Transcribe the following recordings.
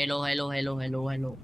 Hello, hello, hello, hello, hello.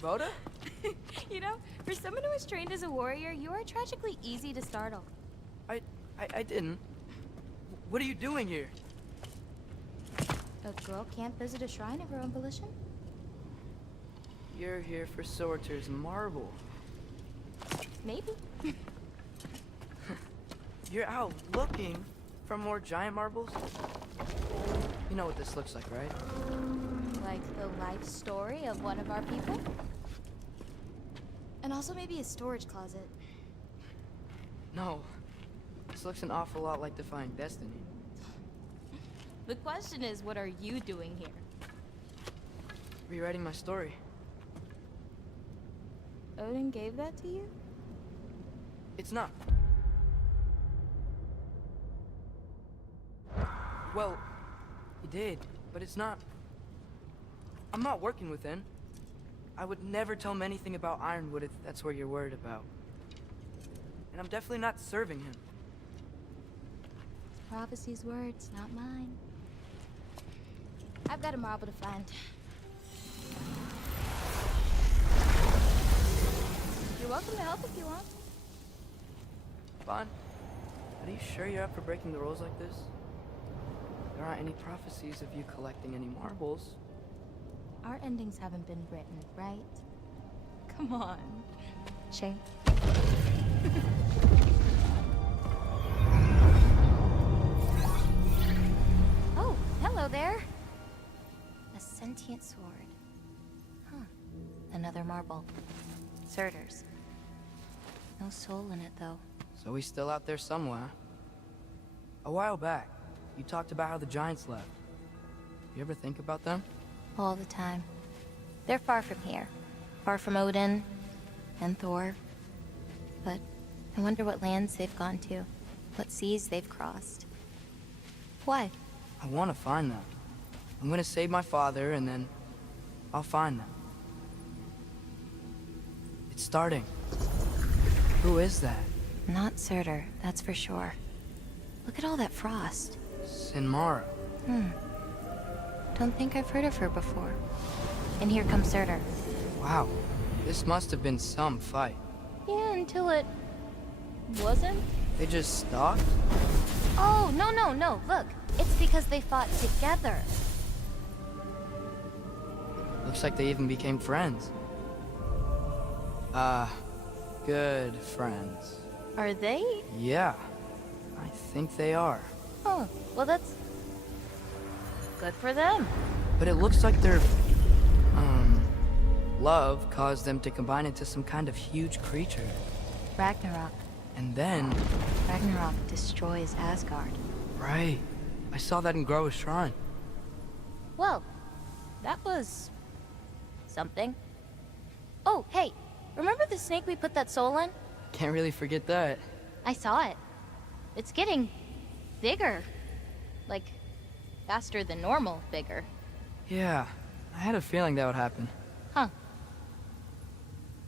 Boda? You know, for someone who was trained as a warrior, you are tragically easy to startle. I didn't. What are you doing here? A girl can't visit a shrine of her own volition? You're here for Sorter's marble. Maybe. You're out looking for more giant marbles? You know what this looks like, right? Like the life story of one of our people? And also maybe a storage closet. No. This looks an awful lot like Defying Destiny. The question is, what are you doing here? Rewriting my story. Odin gave that to you? It's not. Well, he did, but it's not. I'm not working with him. I would never tell him anything about Ironwood if that's what you're worried about. And I'm definitely not serving him. It's prophecy's words, not mine. I've got a marble to find. You're welcome to help if you want. Fine. But are you sure you're up for breaking the rules like this? There aren't any prophecies of you collecting any marbles. Our endings haven't been written, right? Come on. Shame. Oh, hello there. A sentient sword. Huh. Another marble. Surtur's. No soul in it, though. So he's still out there somewhere. A while back, you talked about how the giants left. You ever think about them? All the time. They're far from here. Far from Odin and Thor. But I wonder what lands they've gone to. What seas they've crossed. Why? I want to find them. I'm gonna save my father, and then I'll find them. It's starting. Who is that? Not Surtur, that's for sure. Look at all that frost. Sinmara. Don't think I've heard of her before. And here comes Surtur. Wow. This must have been some fight. Yeah, until it... wasn't? They just stopped? Oh, no. Look, it's because they fought together. Looks like they even became friends. Good friends. Are they? Yeah, I think they are. Oh, well that's... good for them. But it looks like their, love caused them to combine into some kind of huge creature. Ragnarok. And then... Ragnarok destroys Asgard. Right. I saw that in Groa's shrine. Well, that was... something. Oh, hey, remember the snake we put that soul in? Can't really forget that. I saw it. It's getting... bigger. Like, faster than normal bigger. Yeah, I had a feeling that would happen. Huh.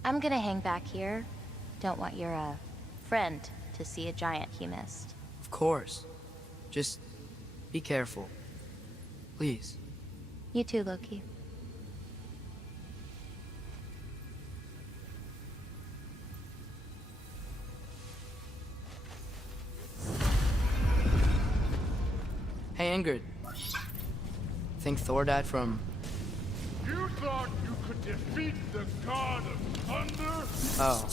I'm gonna hang back here. Don't want your, friend to see a giant he missed. Of course. Just be careful. Please. You too, Loki. Hey, Ingrid. Think Thor died from... You thought you could defeat the god of thunder? Oh.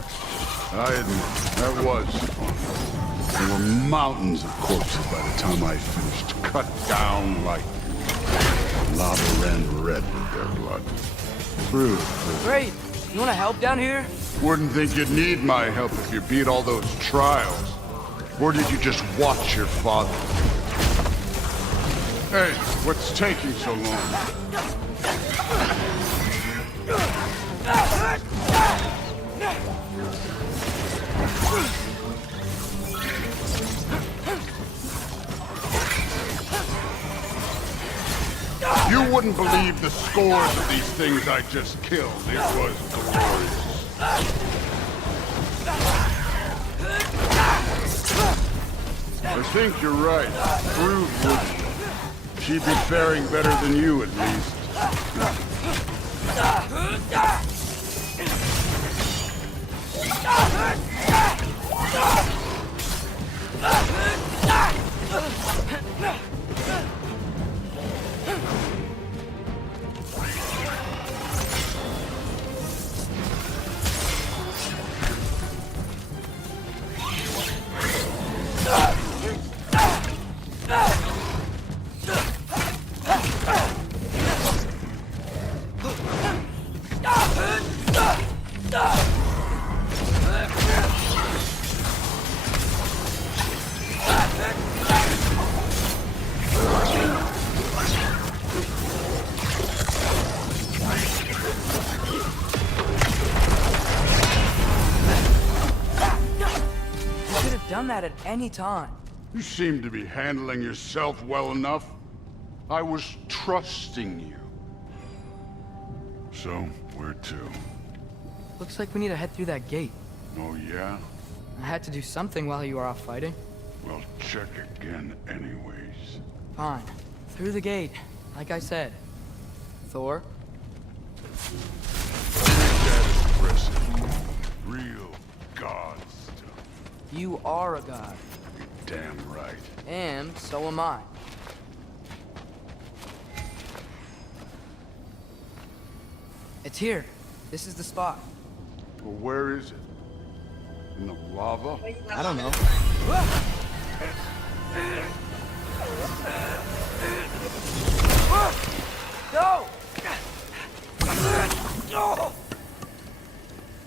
Thor. I admit, that was fun. There were mountains of corpses by the time I finished, cut down like lava ran red with their blood. True. Great. You want to help down here? Wouldn't think you'd need my help if you beat all those trials. Or did you just watch your father? Hey, what's taking so long? You wouldn't believe the scores of these things I just killed. It was glorious. I think you're right. Brood would. She'd be faring better than you, at least. That at any time. You seem to be handling yourself well enough. I was trusting you. So, where to? Looks like we need to head through that gate. Oh, yeah? I had to do something while you were off fighting. Well, check again anyways. Fine. Through the gate, like I said. Thor? That's impressive. Real god stuff. You are a god. Damn right. And so am I. It's here. This is the spot. Well, where is it? In the lava? I don't know. No!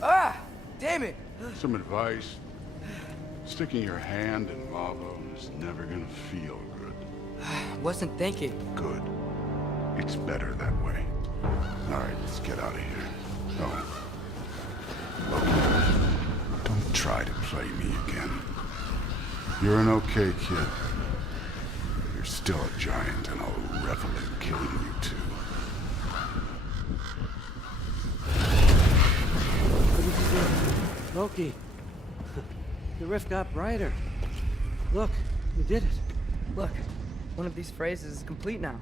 Ah! Damn it! Some advice. Sticking your hand in lava is never gonna feel good. Wasn't thinking. Good. It's better that way. Alright, let's get out of here. No. Look, don't try to play me again. You're an okay kid. You're still a giant, and I'll revel in killing you too. Loki, the rift got brighter. Look, we did it. Look, one of these phrases is complete now.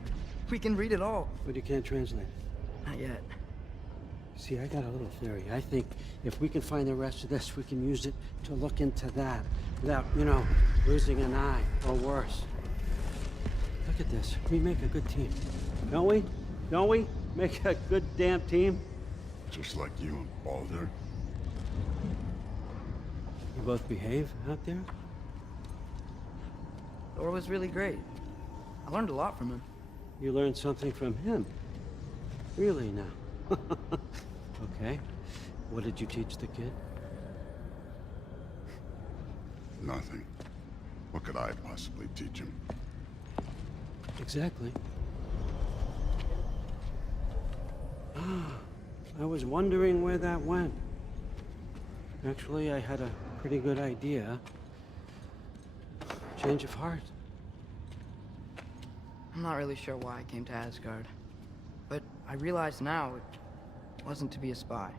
We can read it all. But you can't translate it. Not yet. See, I got a little theory. I think if we can find the rest of this, we can use it to look into that without, you know, losing an eye or worse. Look at this. We make a good team. Don't we? Don't we? Make a good damn team? Just like you and Baldur. You both behave out there? Thor was really great. I learned a lot from him. You learned something from him? Really now? Okay. What did you teach the kid? Nothing. What could I possibly teach him? Exactly. I was wondering where that went. Actually, I had a pretty good idea. Change of heart. I'm not really sure why I came to Asgard. But I realize now it wasn't to be a spy.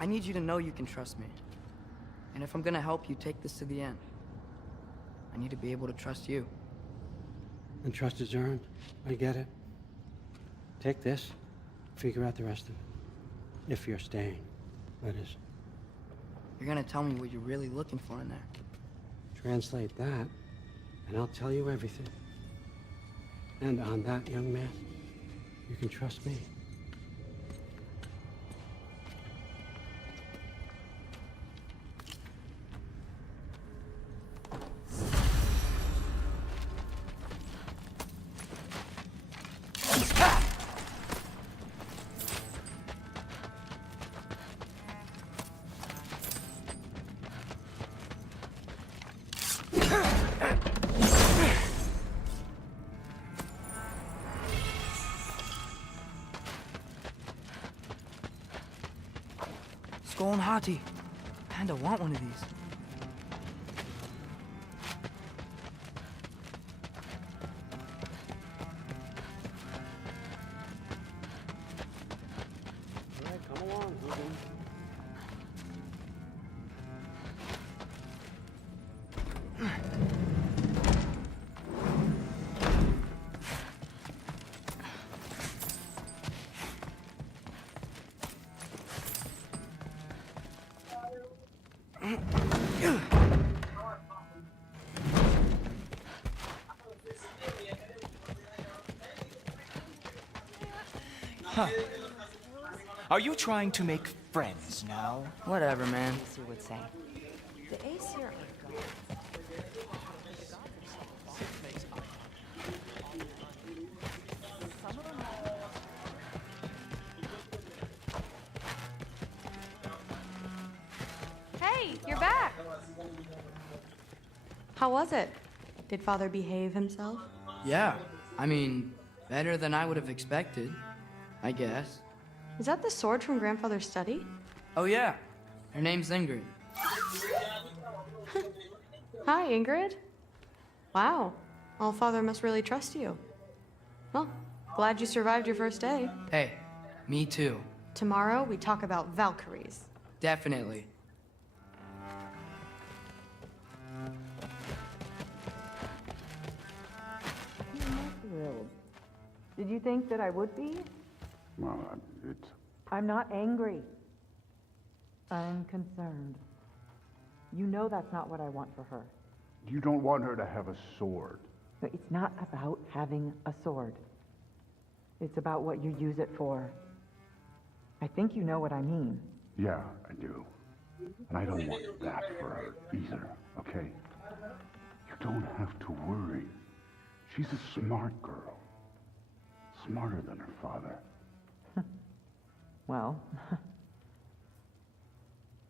I need you to know you can trust me. And if I'm gonna help you take this to the end, I need to be able to trust you. And trust is earned. I get it. Take this, figure out the rest of it. If you're staying, that is. You're gonna tell me what you're really looking for in there. Translate that, and I'll tell you everything. And on that, young man, you can trust me. Skull and Hati. Kinda want one of these. All right, come along, Hogan. Are you trying to make friends now? Whatever, man. ASUS would say. The ASUS are gods. Hey, you're back! How was it? Did Father behave himself? Yeah, I mean, better than I would have expected, I guess. Is that the sword from Grandfather's study? Oh yeah, her name's Ingrid. Hi, Ingrid. Wow, Allfather must really trust you. Well, glad you survived your first day. Hey, me too. Tomorrow, we talk about Valkyries. Definitely. Thrilled. Did you think that I would be? Well, it's... I'm not angry. I'm concerned. You know that's not what I want for her. You don't want her to have a sword. No, it's not about having a sword. It's about what you use it for. I think you know what I mean. Yeah, I do. And I don't want that for her either, okay? You don't have to worry. She's a smart girl. Smarter than her father. Well,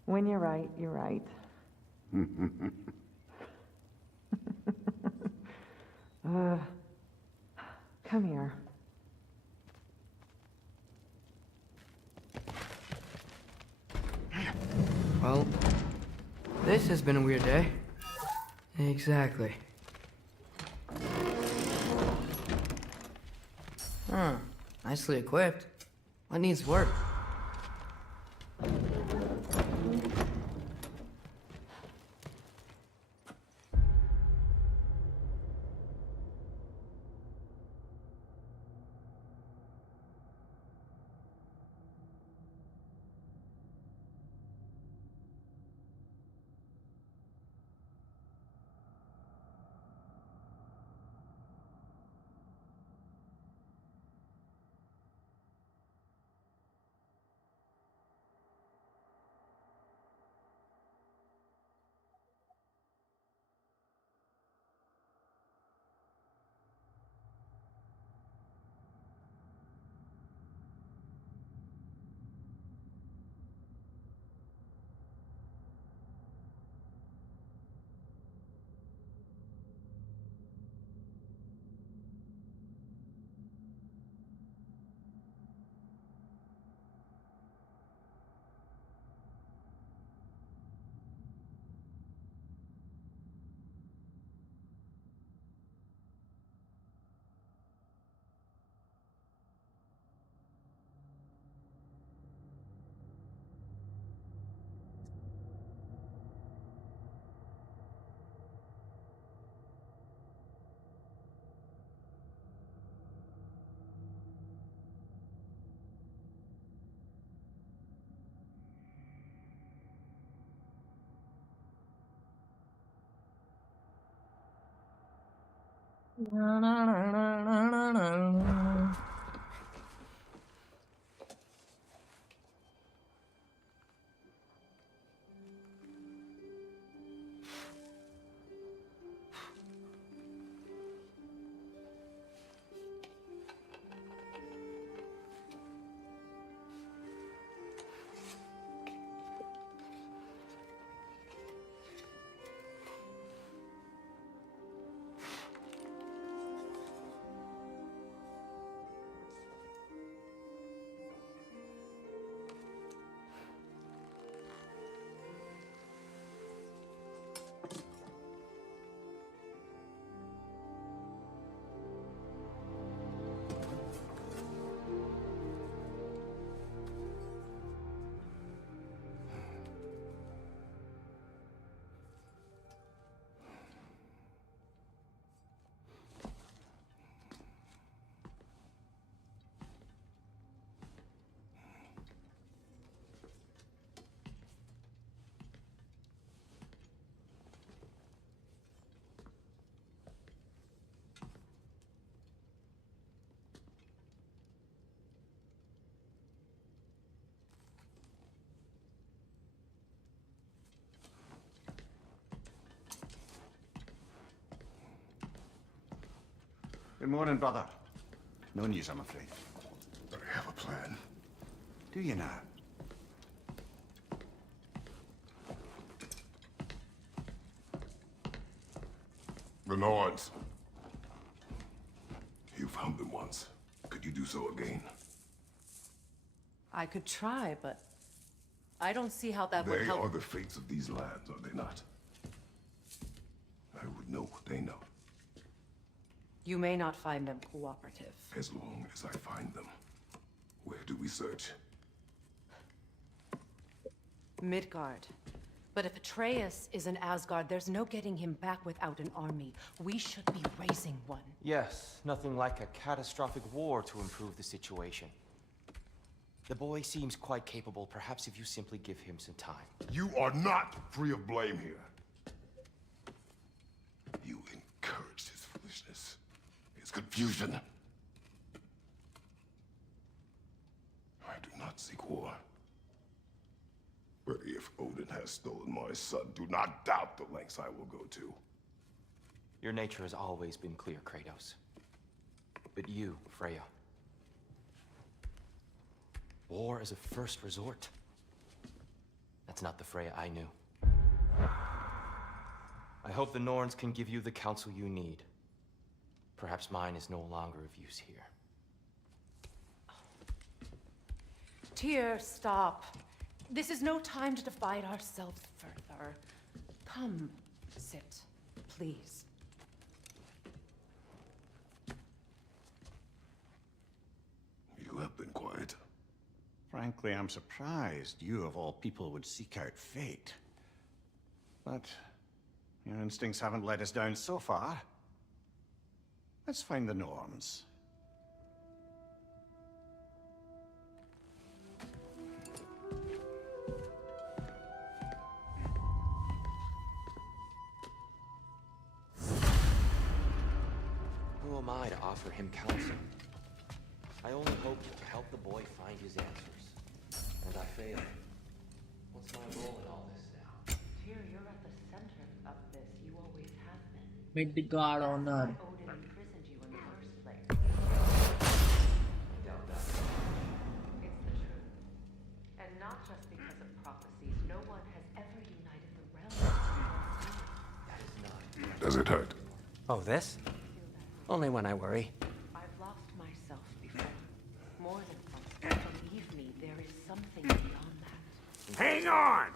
when you're right, you're right. Come here. Well, this has been a weird day. Exactly. Huh. Nicely equipped. What needs work? Good morning, brother. No news, I'm afraid. I have a plan. Do you now? The Norns. You found them once. Could you do so again? I could try, but I don't see how that would They help. are the fates of these lands, are they not? I would know what they know, You may not find them cooperative. as long as I find them. Where do we search? Midgard. But if Atreus is in Asgard, there's no getting him back without an army. We should be raising one. Yes, nothing like a catastrophic war to improve the situation. The boy seems quite capable. Perhaps if you simply give him some time. You are not free of blame here. You encouraged his foolishness, his confusion. I do not seek war. But if Odin has stolen my son, do not doubt the lengths I will go to. Your nature has always been clear, Kratos. But you, Freya. War as a first resort. That's not the Freya I knew. I hope the Norns can give you the counsel you need. Perhaps mine is no longer of use here. Tyr, stop. This is no time to divide ourselves further. Come, sit, please. You have been quiet. Frankly, I'm surprised you, of all people, would seek out fate. But your instincts haven't let us down so far. Let's find the Norns. Who am I to offer him counsel? I only hope to help the boy find his answers. And I failed. What's my role in all this now? Tyr, you're at the center of this. You always have been. Midgard honor. Odin imprisoned you in the first place. I doubt that. It's the truth. And not just because of prophecies. No one has ever united the realms. That is not. Does it hurt? Oh, this? Only when I worry. I've lost myself before. More than once. Believe me, there is something beyond that. Hang on!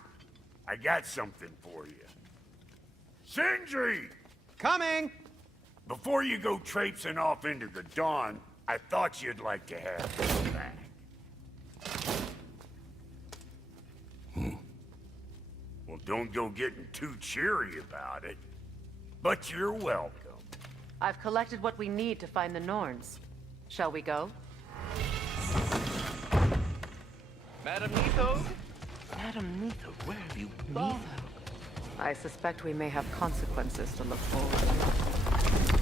I got something for you. Sindri! Coming! Before you go traipsing off into the dawn, I thought you'd like to have this back. Well, don't go getting too cheery about it. But you're welcome. I've collected what we need to find the Norns. Shall we go? Madam Neathog? Madam Neathog, where have you gone? I suspect we may have consequences to look forward to.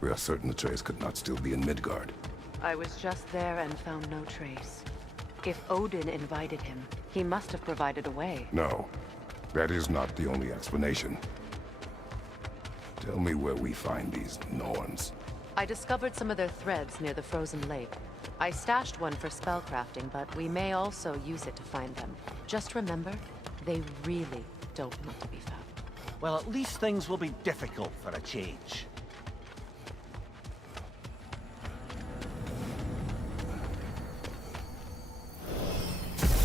We are certain Atreus could not still be in Midgard. I was just there and found no trace. If Odin invited him, he must have provided a way. No, that is not the only explanation. Tell me where we find these Norns. I discovered some of their threads near the frozen lake. I stashed one for spellcrafting, but we may also use it to find them. Just remember, they really don't want to be found. Well, at least things will be difficult for a change.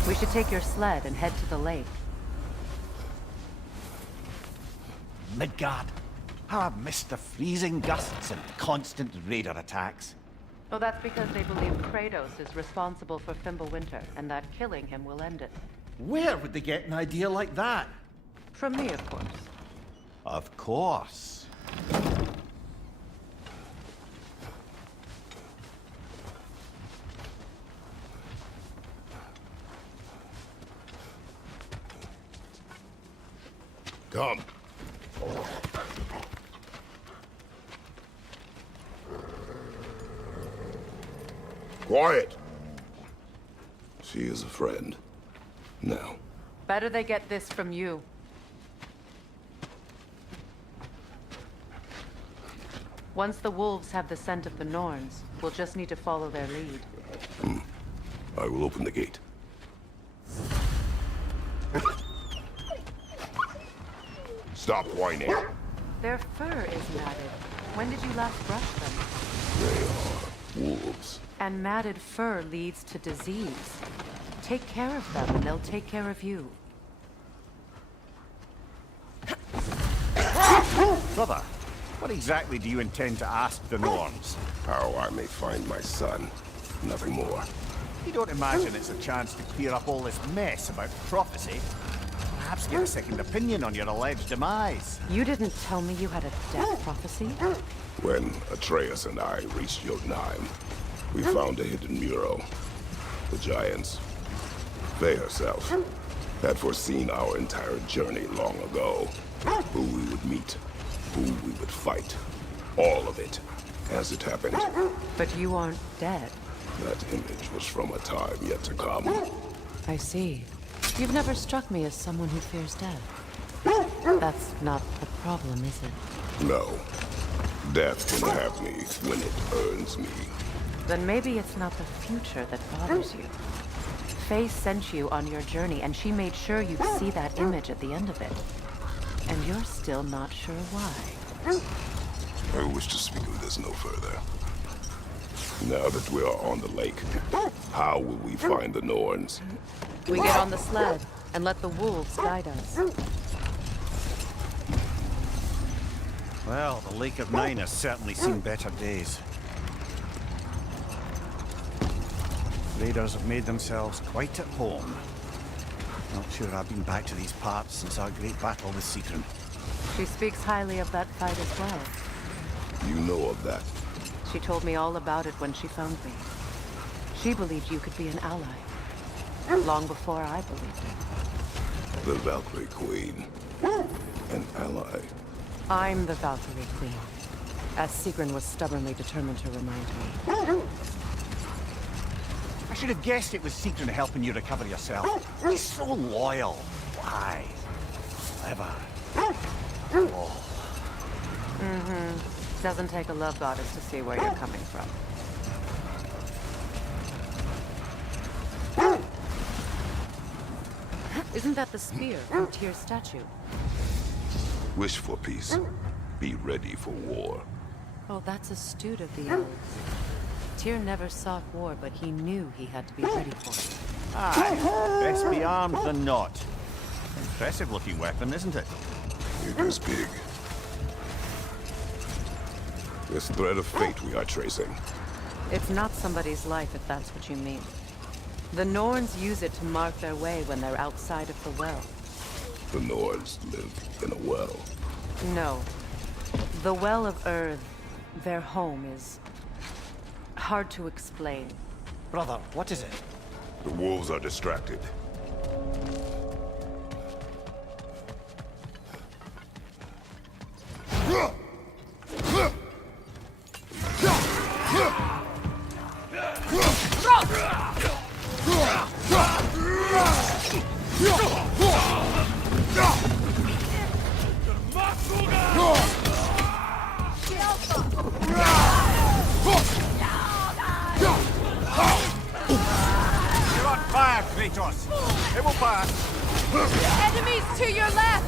We should take your sled and head to the lake. Midgard. How I've missed the freezing gusts and constant raider attacks. Oh, that's because they believe Kratos is responsible for Fimbulwinter, and that killing him will end it. Where would they get an idea like that? From me, of course. Of course. Come. Quiet! She is a friend. Now. Better they get this from you. Once the wolves have the scent of the Norns, we'll just need to follow their lead. I will open the gate. Stop whining. Their fur is matted. When did you last brush them? They are wolves. And matted fur leads to disease. Take care of them, and they'll take care of you. Brother, what exactly do you intend to ask the Norns? How I may find my son. Nothing more. You don't imagine it's a chance to clear up all this mess about prophecy? Perhaps get a second opinion on your alleged demise. You didn't tell me you had a death prophecy? When Atreus and I reached Jotunheim, we found a hidden mural. The giants, they herself, had foreseen our entire journey long ago. Who we would meet, who we would fight. All of it, as it happened. But you aren't dead. That image was from a time yet to come. I see. You've never struck me as someone who fears death. That's not the problem, is it? No. Death can have me when it earns me. Then maybe it's not the future that bothers you. Faye sent you on your journey, and she made sure you'd see that image at the end of it. And you're still not sure why. I wish to speak of this no further. Now that we are on the lake, how will we find the Norns? We get on the sled, and let the wolves guide us. Well, the Lake of Nine has certainly seen better days. Raiders have made themselves quite at home. Not sure I've been back to these parts since our great battle with Sigrun. She speaks highly of that fight as well. You know of that. She told me all about it when she found me. She believed you could be an ally. Long before I believed it. The Valkyrie Queen. An ally. I'm the Valkyrie Queen. As Sigrun was stubbornly determined to remind me. I should have guessed it was Sigrun helping you recover yourself. He's so loyal. Why? Clever. Oh. Doesn't take a love goddess to see where you're coming from. Isn't that the spear from Tyr's statue? Wish for peace. Be ready for war. Oh, that's astute of the elves. Tyr never sought war, but he knew he had to be ready for it. Aye, best be armed than not. Impressive looking weapon, isn't it? It is big. This thread of fate we are tracing. It's not somebody's life, if that's what you mean. The Norns use it to mark their way when they're outside of the well. The Nords live in a well. No. The Well of Earth, their home, is hard to explain. Brother, what is it? The wolves are distracted. You're on fire, Kratos! It will pass! Enemies to your left!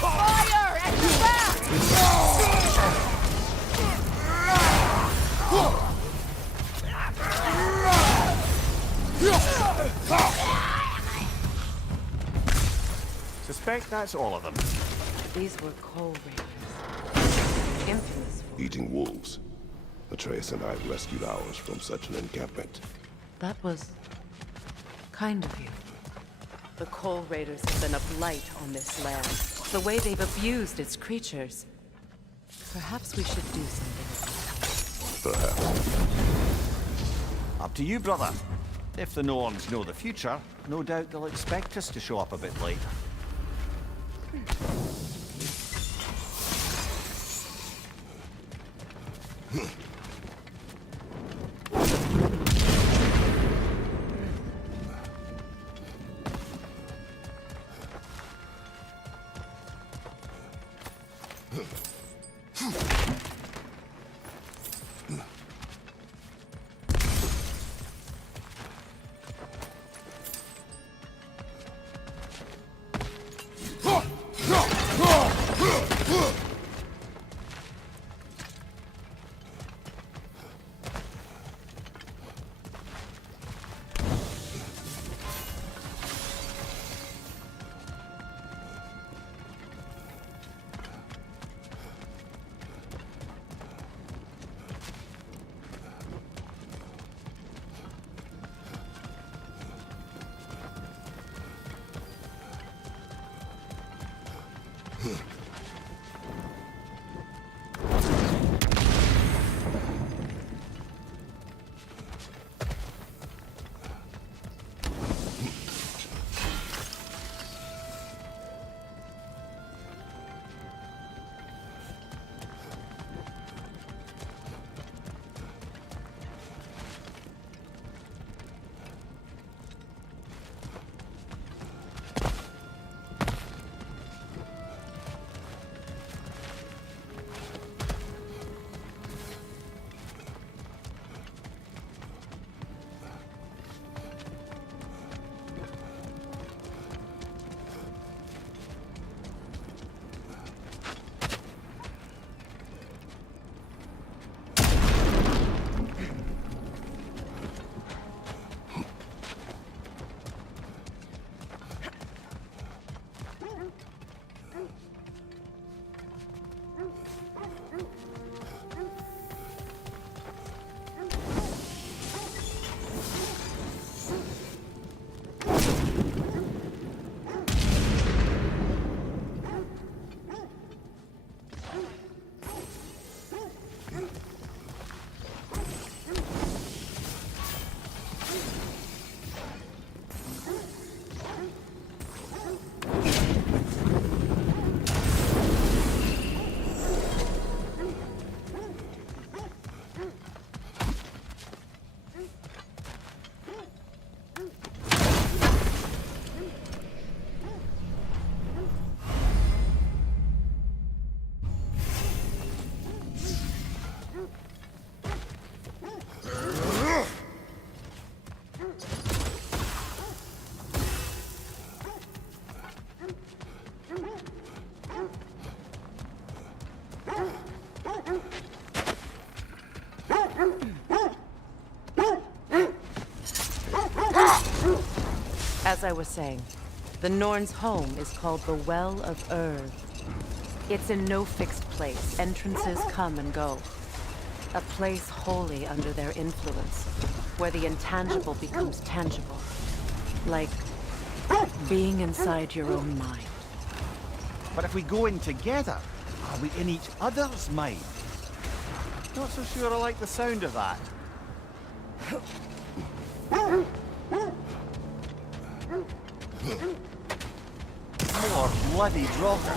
Fire at your back! Suspect that's all of them. These were coal raiders. Infamous. Eating wolves. Atreus and I rescued ours from such an encampment. That was Kind of you. The Coal Raiders have been a blight on this land. The way they've abused its creatures. Perhaps we should do something about it. Perhaps. Up to you, brother. If the Norns know the future, no doubt they'll expect us to show up a bit late. As I was saying, the Norn's home is called the Well of Urd. It's in no fixed place. Entrances come and go. A place wholly under their influence, where the intangible becomes tangible. Like being inside your own mind. But if we go in together, are we in each other's mind? Not so sure I like the sound of that. More bloody rocker.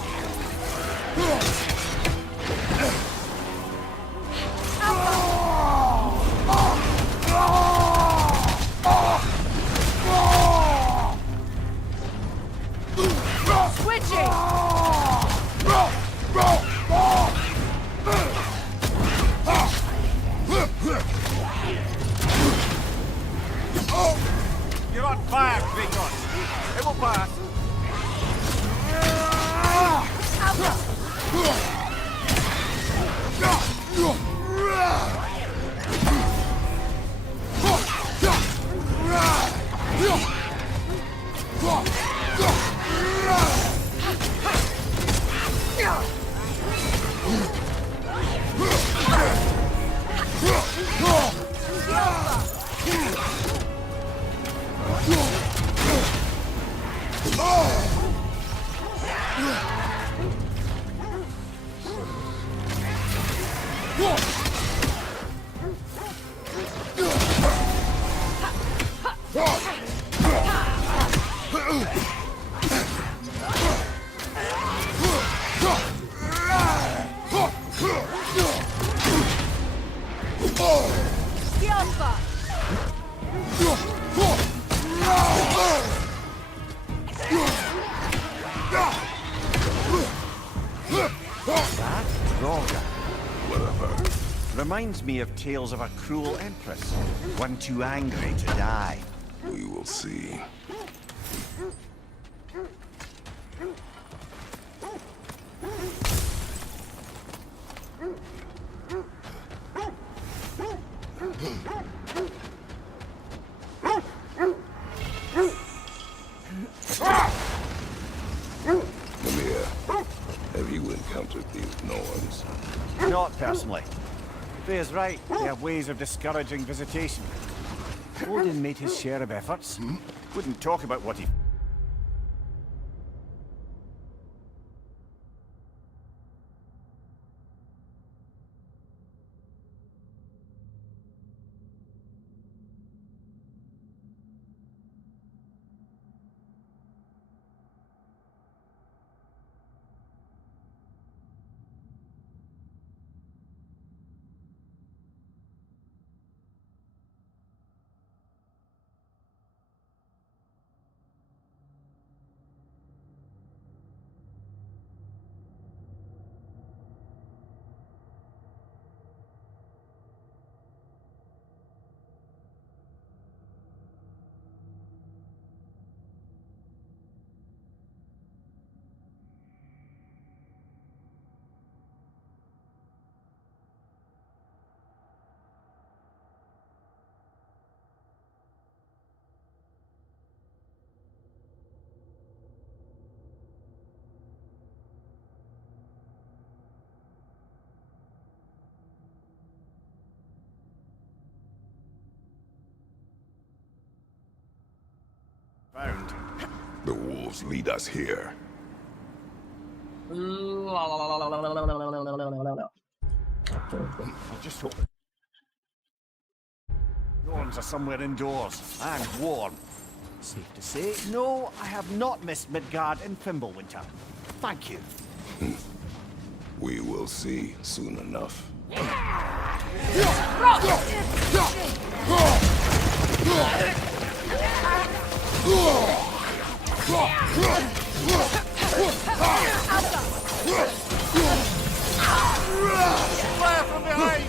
Switching! You're on fire, Beacon. It will pass. That Roger Whatever. reminds me of tales of a cruel empress, one too angry to die. We will see. Come here. Have you encountered these Norns? Not personally. Faye's right, they have ways of discouraging visitation. Odin made his share of efforts. Wouldn't talk about what he... found. The wolves lead us here. I just hope... Norns are somewhere indoors, and warm. Safe to say, no, I have not missed Midgard in Fimbulwinter. Thank you. We will see soon enough. Fire from behind!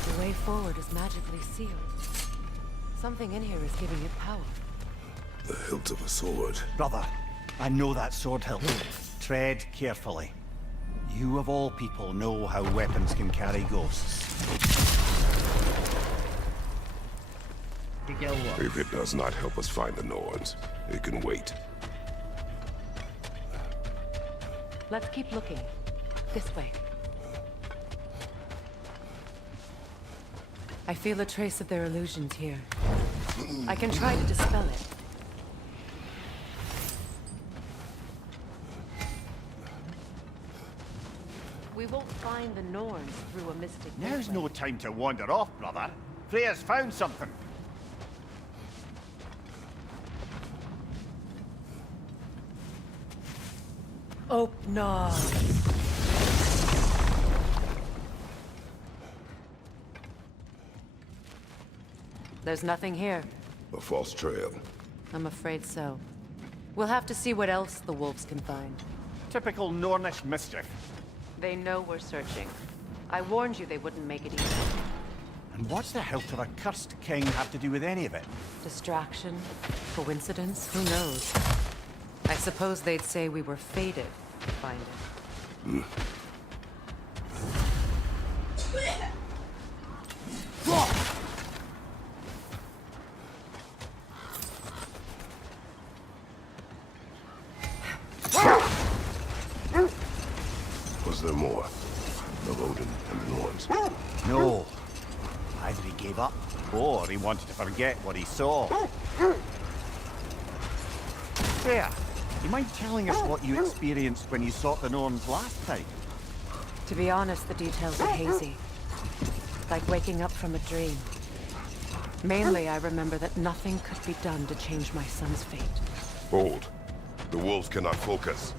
The way forward is magically sealed. Something in here is giving it power. The hilt of a sword. Brother, I know that sword hilt. Tread carefully. You of all people know how weapons can carry ghosts. If it does not help us find the Norns, it can wait. Let's keep looking. This way. I feel a trace of their illusions here. I can try to dispel it. We won't find find the Norns through a mystic Now's gateway. no time to wander off, brother. Freya's found something. Oh, no. There's nothing here. A false trail. I'm afraid so. We'll have to see what else the wolves can find. Typical Nornish mischief. They know we're searching. I warned you they wouldn't make it easy. And what's the hilt of a cursed king have to do with any of it? Distraction? Coincidence? Who knows? I suppose they'd say we were fated to find it. Was there more? Of Odin and the Norns? No. Either he gave up, or he wanted to forget what he saw. Freya, you mind telling us what you experienced when you sought the Norns last time? To be honest, the details are hazy. Like waking up from a dream. Mainly, I remember that nothing could be done to change my son's fate. Hold. The wolves cannot focus.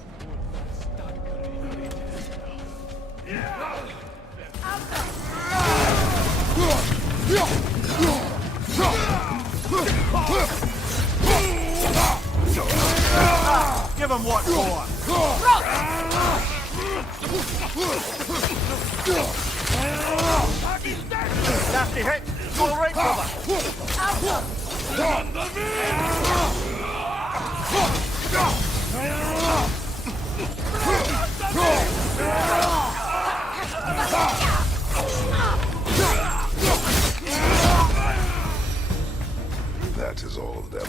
Give him what for! Nasty hit! All right, brother! That is all of them.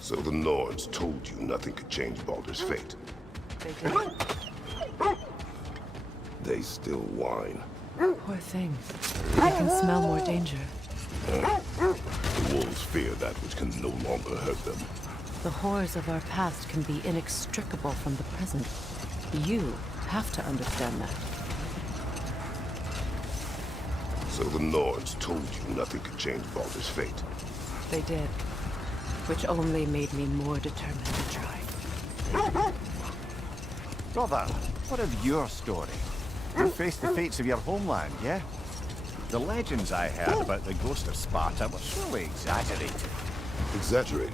So the Norns told you nothing could change Baldur's fate. They did. They still whine. Poor things. They can smell more danger. The wolves fear that which can no longer hurt them. The horrors of our past can be inextricable from the present. You have to understand that. So the Norns told you nothing could change Baldur's fate. They did. Which only made me more determined to try. Brother, what of your story? You faced the fates of your homeland, yeah? The legends I heard about the ghost of Sparta were surely exaggerated. Exaggerated?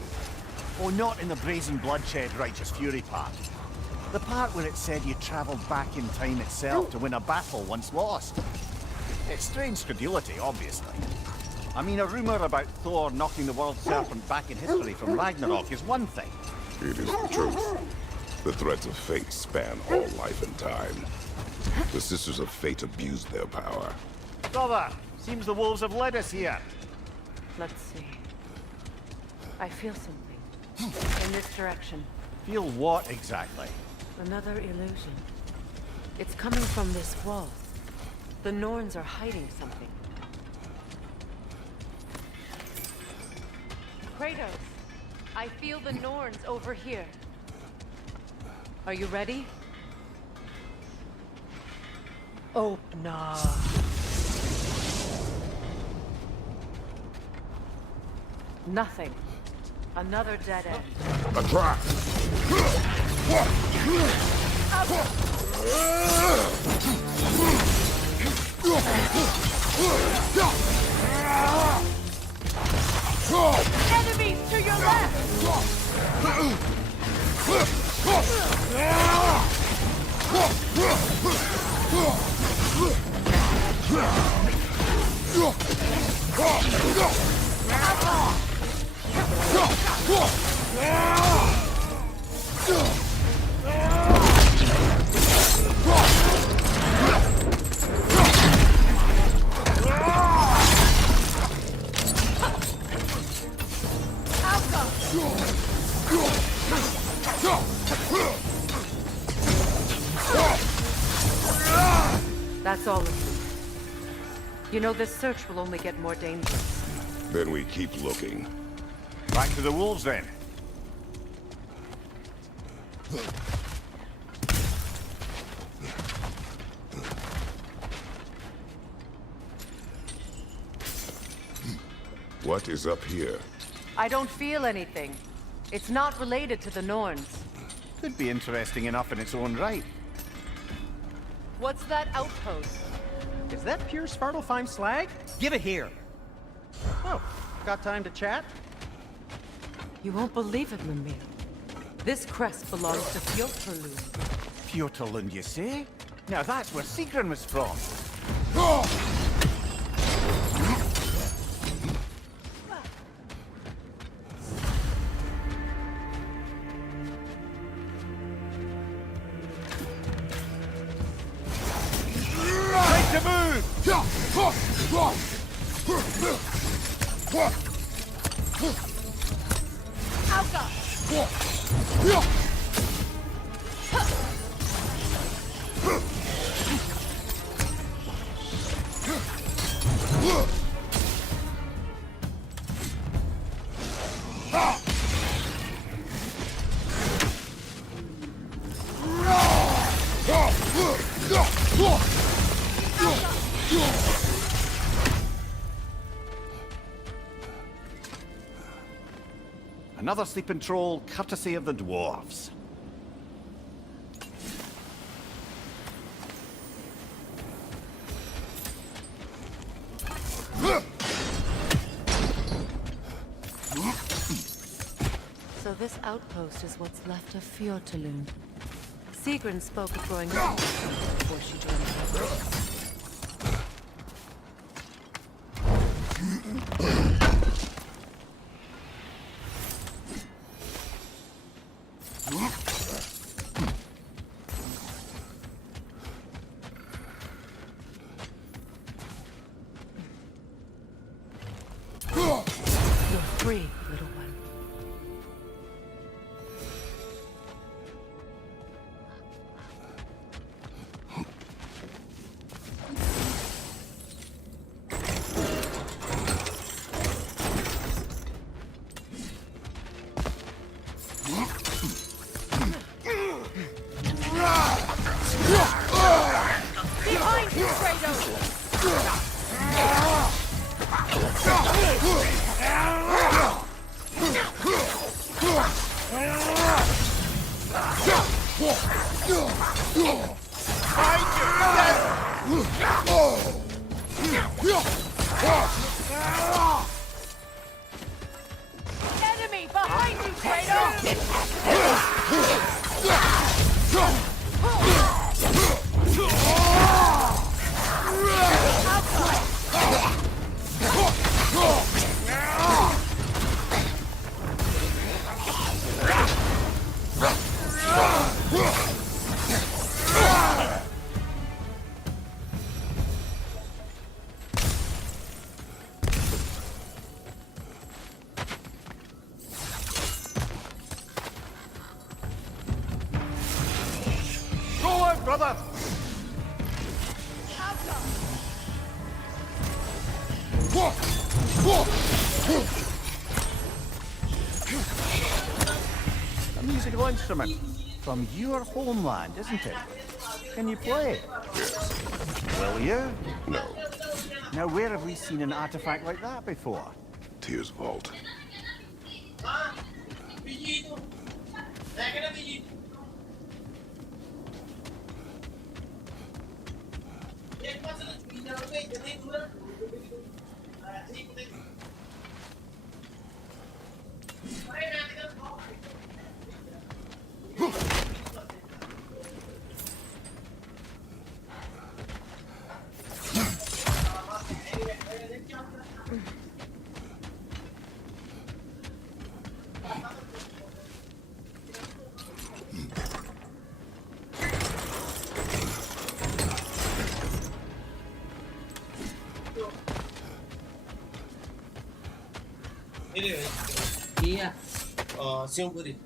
Oh, not in the brazen bloodshed righteous fury part. The part where it said you travelled back in time itself to win a battle once lost. It's strange credulity, obviously. I mean, a rumour about Thor knocking the world serpent back in history from Ragnarok is one thing. It is the truth. The threads of fate span all life and time. The Sisters of Fate abused their power. Brother, seems the wolves have led us here. Let's see. I feel something. In this direction. Feel what exactly? Another illusion. It's coming from this wall. The Norns are hiding something. Kratos, I feel the Norns over here. Are you ready? Oh, no. Nothing. Another dead end. A trap! Enemies to your left! That's all of them. You know, this search will only get more dangerous. Then we keep looking. Back to the wolves, then. What is up here? I don't feel anything. It's not related to the Norns. Could be interesting enough in its own right. What's that outpost? Is that pure Svartalfheim slag? Give it here. Oh, got time to chat? You won't believe it, Mimir. This crest belongs to Fjotorlund. Fjotorlund, you say? Now that's where Sigrun was from. Make the move! Another sleeping troll, courtesy of the dwarves. So this outpost is what's left of Fjotorlund. Sigrun spoke of growing up before she joined the You're free, little one. Behind you, Kratos! Enemy behind you, Go on, brother! A musical instrument from your homeland, isn't it? Can you play? Yes. Will you? No. Now, where have we seen an artifact like that before? Tears Vault. 시험거리.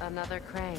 Another crane.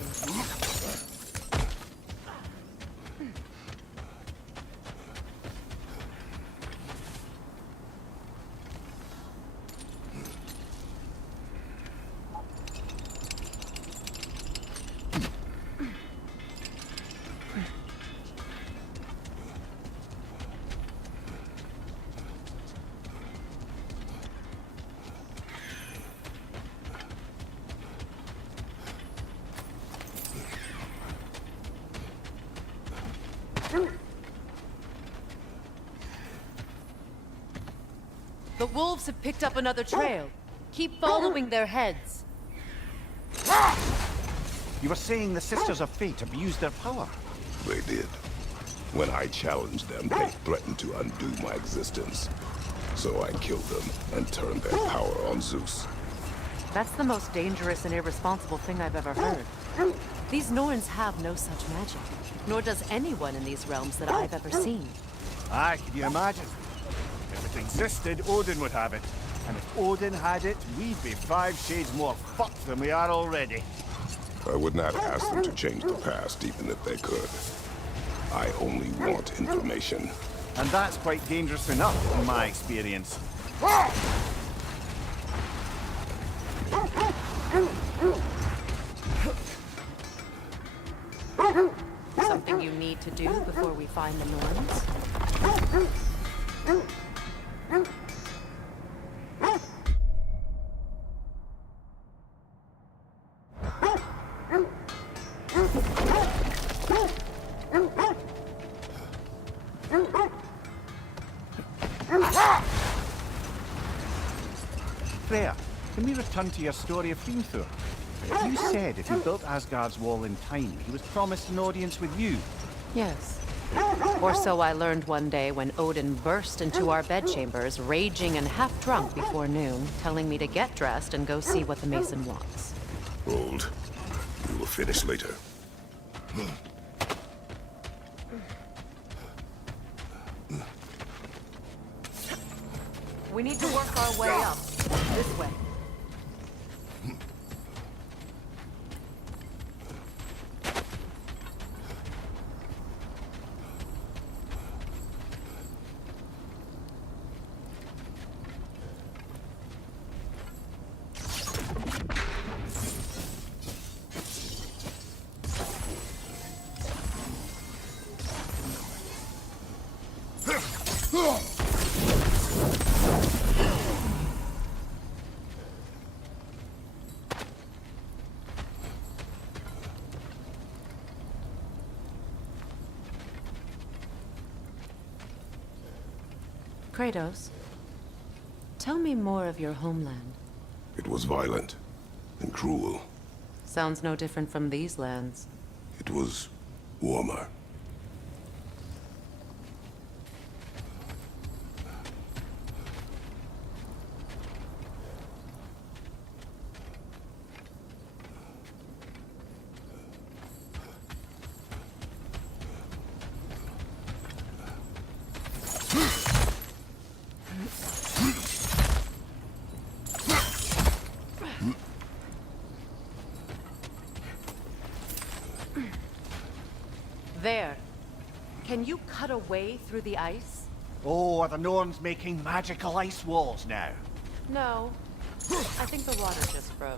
The wolves have picked up another trail. Keep following their heads. You were saying the Sisters of Fate abused their power. They did. When I challenged them, they threatened to undo my existence. So I killed them and turned their power on Zeus. That's the most dangerous and irresponsible thing I've ever heard. These Norns have no such magic, nor does anyone in these realms that I've ever seen. Aye, can you imagine? If it existed, Odin would have it. And if Odin had it, we'd be 5 shades more fucked than we are already. I would not ask them to change the past, even if they could. I only want information. And that's quite dangerous enough, in my experience. Something you need to do before we find the Norns? Freya, can we return to your story of Hrimthur? You said if he built Asgard's wall in time, he was promised an audience with you. Yes. Or so I learned one day when Odin burst into our bedchambers, raging and half-drunk before noon, telling me to get dressed and go see what the Mason wants. Hold. We will finish later. We need to work our way up. This way. Kratos, tell me more of your homeland. It was violent and cruel. Sounds no different from these lands. It was warmer. There. Can you cut a way through the ice? Oh, are the Norns making magical ice walls now? No. I think the water just froze.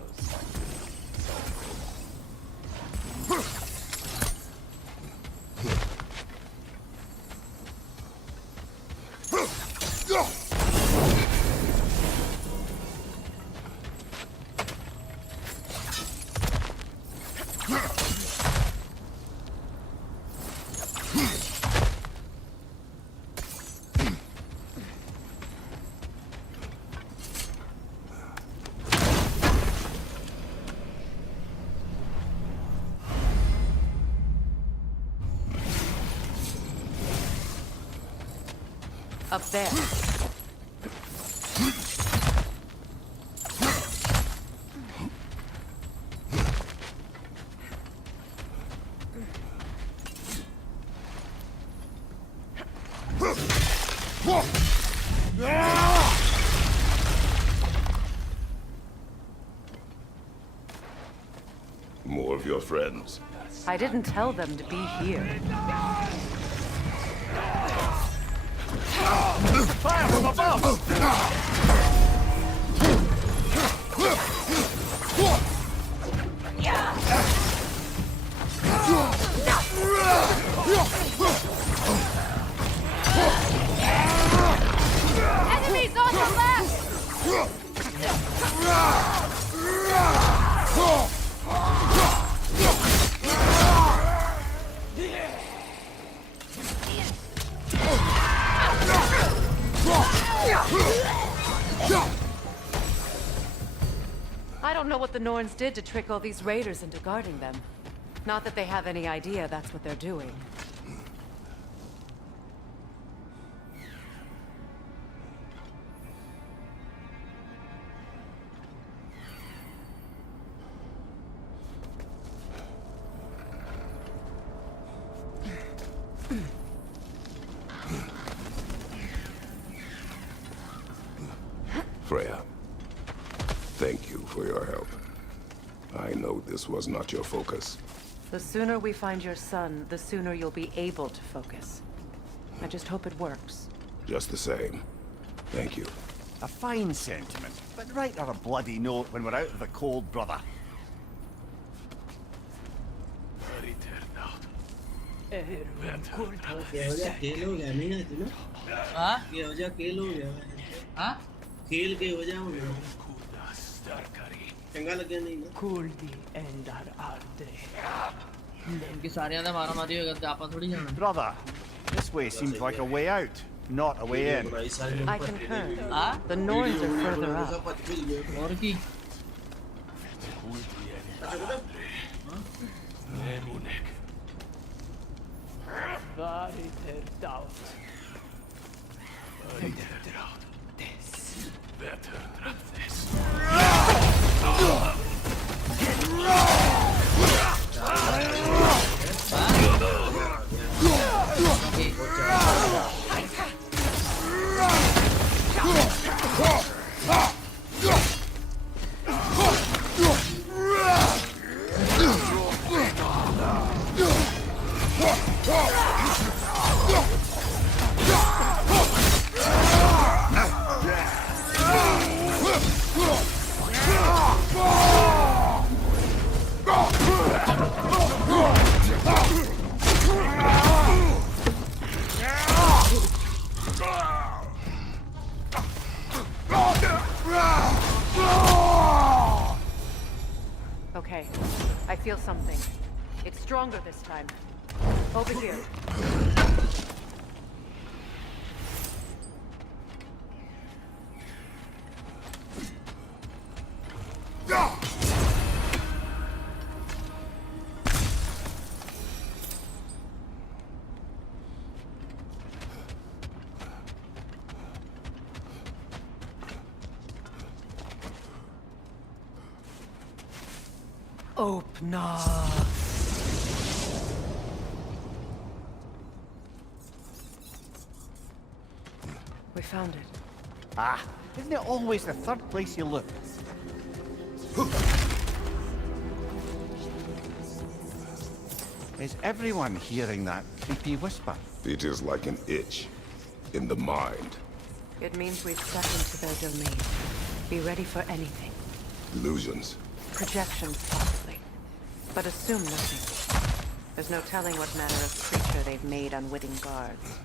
Up there. More of your friends. I didn't tell them to be here. Fire from above! Enemies on the left! I don't know what the Norns did to trick all these raiders into guarding them. Not that they have any idea that's what they're doing. Freya, thank you for your help. I know this was not your focus. The sooner we find your son, the sooner you'll be able to focus. I just hope it works. Just the same, thank you. A fine sentiment, but write her a bloody note when we're out of the cold, brother. Brother, this way seems like a way out, not a way in. I concur. The Norns are further up. Okay, I feel something. It's stronger this time. Over here. Open up. We found it. Ah, isn't it always the third place you look? Is everyone hearing that creepy whisper? It is like an itch in the mind. It means we've stepped into their domain. Be ready for anything. Illusions. Projections, possibly. But assume nothing. There's no telling what manner of creature they've made unwitting guards.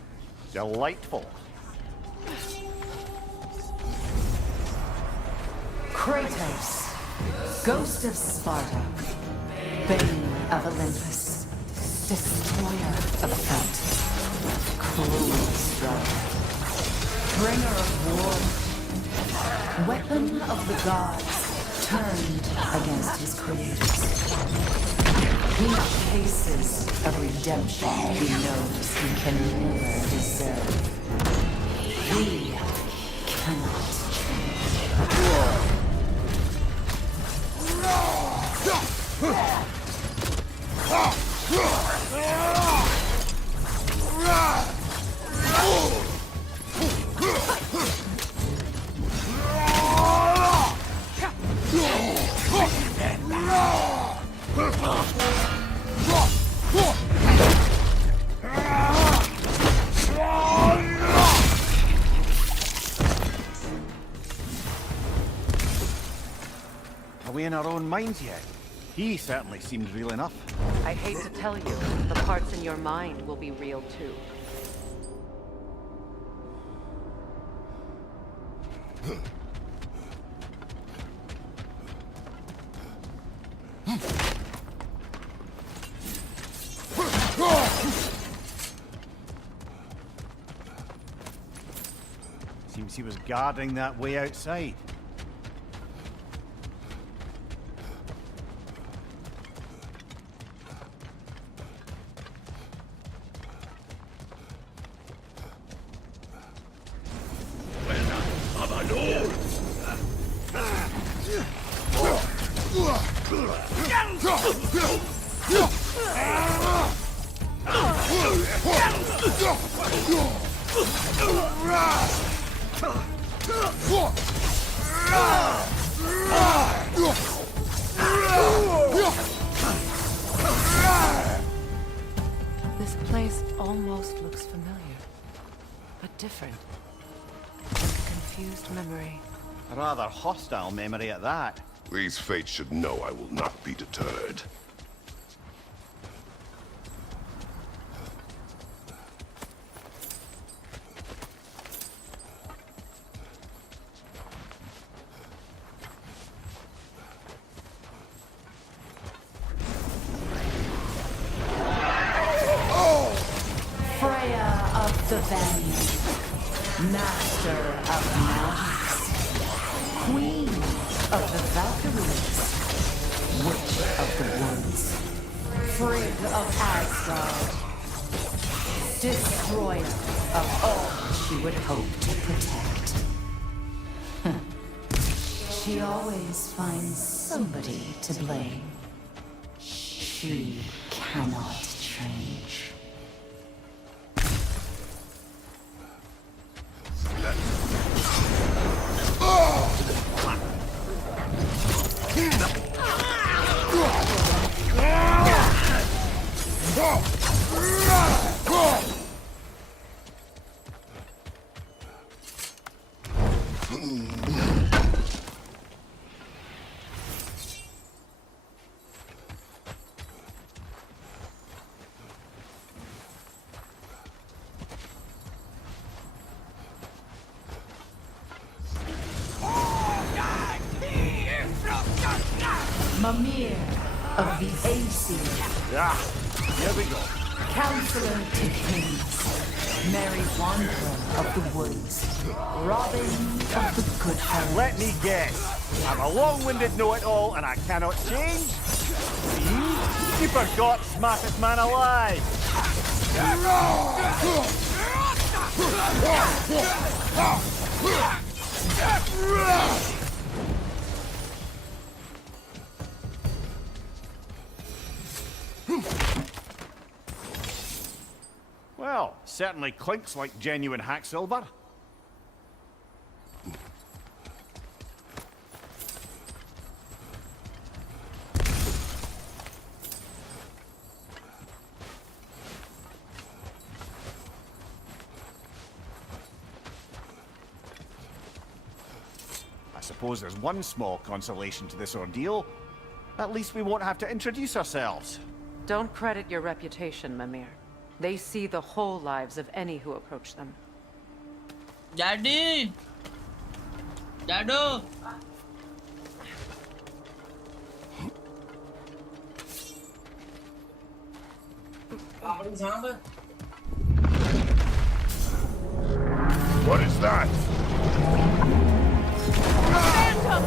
Delightful. Kratos, ghost of Sparta, bane of Olympus, destroyer of fate, cruel strife, bringer of war, weapon of the gods, turned against his creators. He chases a redemption he knows he can never deserve. He cannot change. Are we in our own minds yet? He certainly seems real enough. I hate to tell you, the parts in your mind will be real too. Seems he was guarding that way outside. This place almost looks familiar, but different. Like a confused memory. A rather hostile memory at that. These fates should know I will not be deterred. Freya of the Vanguard, master of magics, queen of the Valkyries, witch of the woods, Frigg of Asgard, destroyer of all she would hope to protect. She always finds somebody to blame. She cannot change. Mimir of the ASUS. Yeah, here we go. Counselor to kings, Merry Wanderer of the woods, Robin of the good fellows. Let me guess. I'm a long-winded know-it-all and I cannot change? See? You forgot smartest man alive. Well, certainly clinks like genuine hack silver. suppose there's one small consolation to this ordeal. At least we won't have to introduce ourselves. Don't credit your reputation, Mimir. They see the whole lives of any who approach them. Jadi. Jado. What is that? Phantom!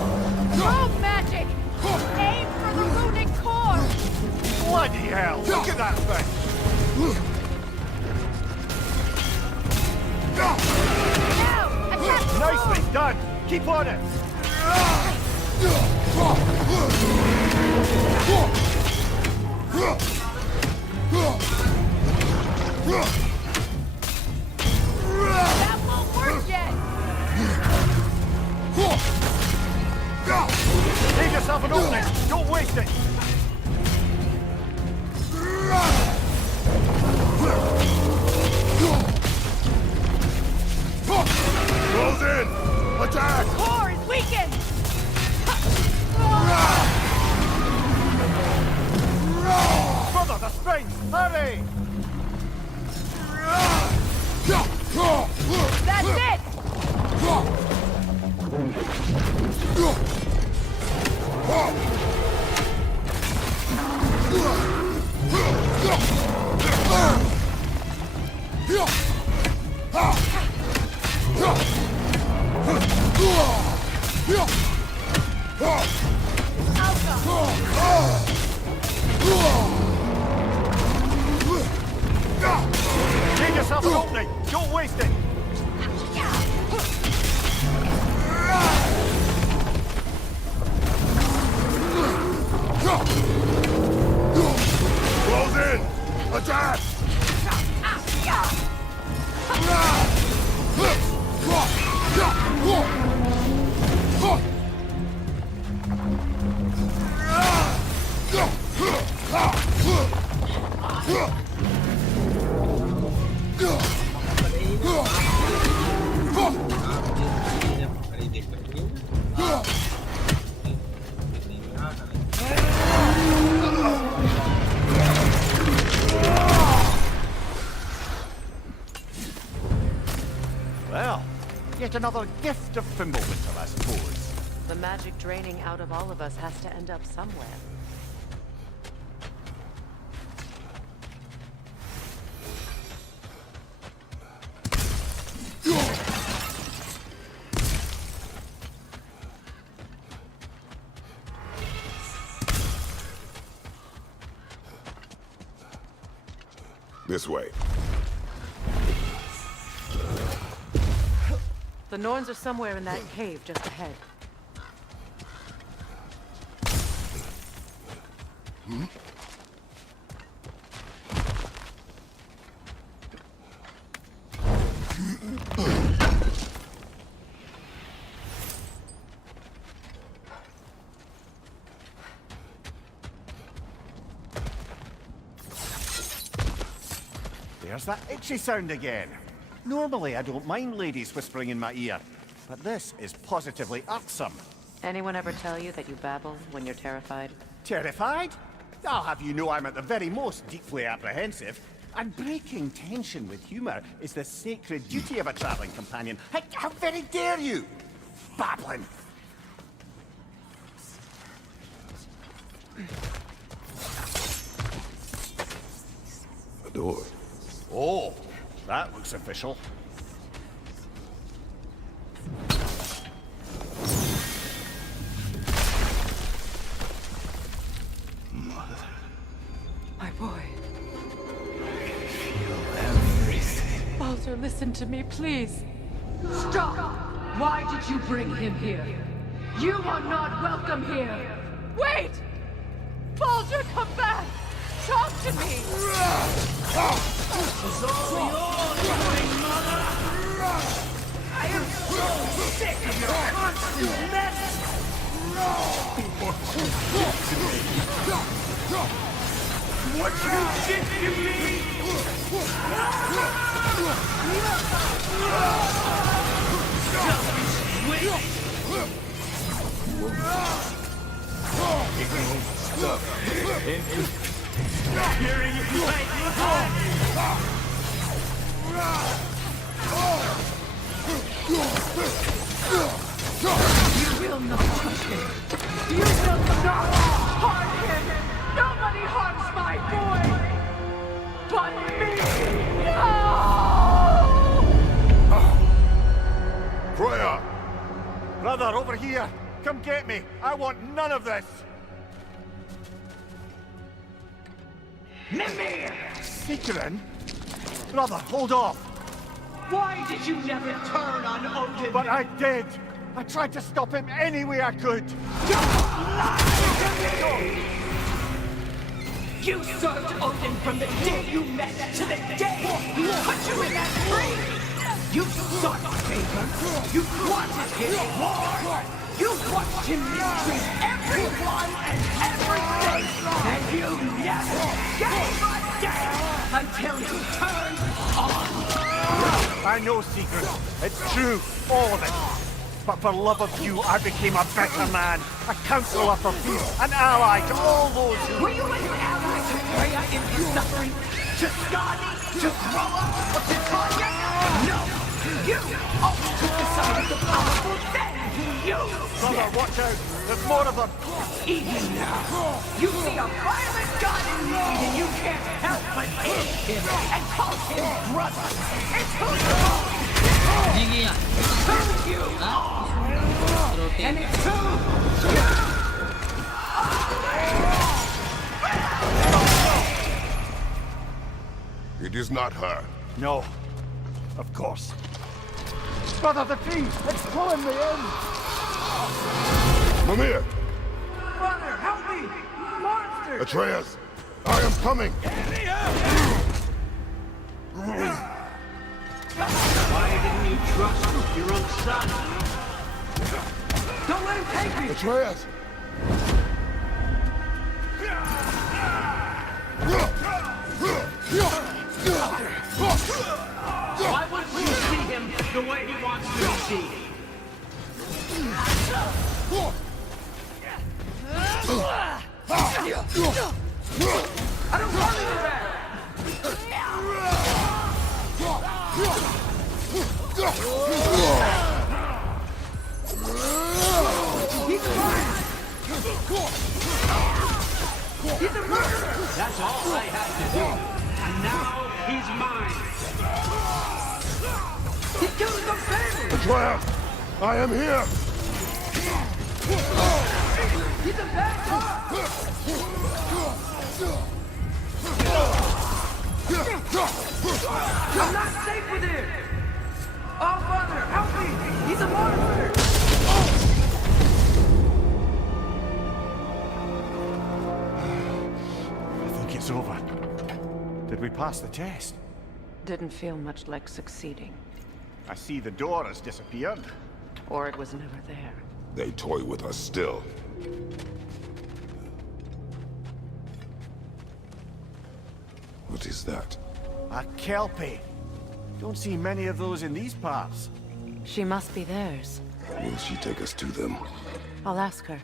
Rogue magic! Aim for the runic core! Bloody hell! Look at that thing! Now! Attack! Nicely done! Keep on it! That won't work yet! Leave yourself an opening! Don't waste it! Close in! Attack! Core is weakened! Further the strength! Hurry! That's it! Leave yourself an opening! Don't waste it! Close in! Attack! Well, yet another gift of Fimbulwinter, I suppose. The magic draining out of all of us has to end up somewhere. This way. The Norns are somewhere in that cave just ahead. There's that itchy sound again. Normally I don't mind ladies whispering in my ear, but this is positively irksome. Anyone ever tell you that you babble when you're terrified? Terrified? I'll have you know I'm at the very most deeply apprehensive. And breaking tension with humor is the sacred duty of a traveling companion. How very dare you! Babbling! A door. Oh, that looks official. My boy. Feel everything. Baldur, listen to me, please. Stop! Why did you bring him here? You are not welcome here! Wait! Baldur, come back! Talk to me! It's all your doing, Mother! I am so sick of your constant mess! What you did to me! Selfish witch! You will not touch him. You will not harm him. Nobody harms my boy but me. No! Freya! Brother, over here! Come get me! I want none of this! Mimir! Seekerin? Brother, hold off! Why did you never turn on Odin? But I did! I tried to stop him any way I could! You served Odin from the day you met to the day he put you in that ring! You sought favor! You wanted his war! You watched him mistreat everyone and everything! And you never gave a damn until you turned on! I know, Seekerin. It's true, all of it. But for love of you, I became a better man, a counselor for peace, an ally to all those who... Were you an ally to Freya in her suffering? To Skadi? To Groa? Or to Tanya? No! You only took the side of the powerful, then you... Brother, watch out! There's more of them! Even now, you see a violent god in need and you can't help but hate him and call him brother! It's who's wrong! Who you are! And it's who you... It is not her. No. Of course. Brother, the tree! It's pulling me in! Mimir! Brother, help me! Monster! Atreus! I am coming! Why didn't you trust your own son? Don't let him take me! Atreus! Why wouldn't we see him the way he wants to be seen? I don't want to do that! He's mine! He's a murderer! That's all I had to do. And now he's mine. He killed his own family! Atreus! I am here! He's a bad cop! I'm not safe with him! Oh, Father, help me! He's a monster! I think it's over. Did we pass the test? Didn't feel much like succeeding. I see the door has disappeared. Or it was never there. They toy with us still. What is that? A Kelpie. Don't see many of those in these parts. She must be theirs. Will she take us to them? I'll ask her.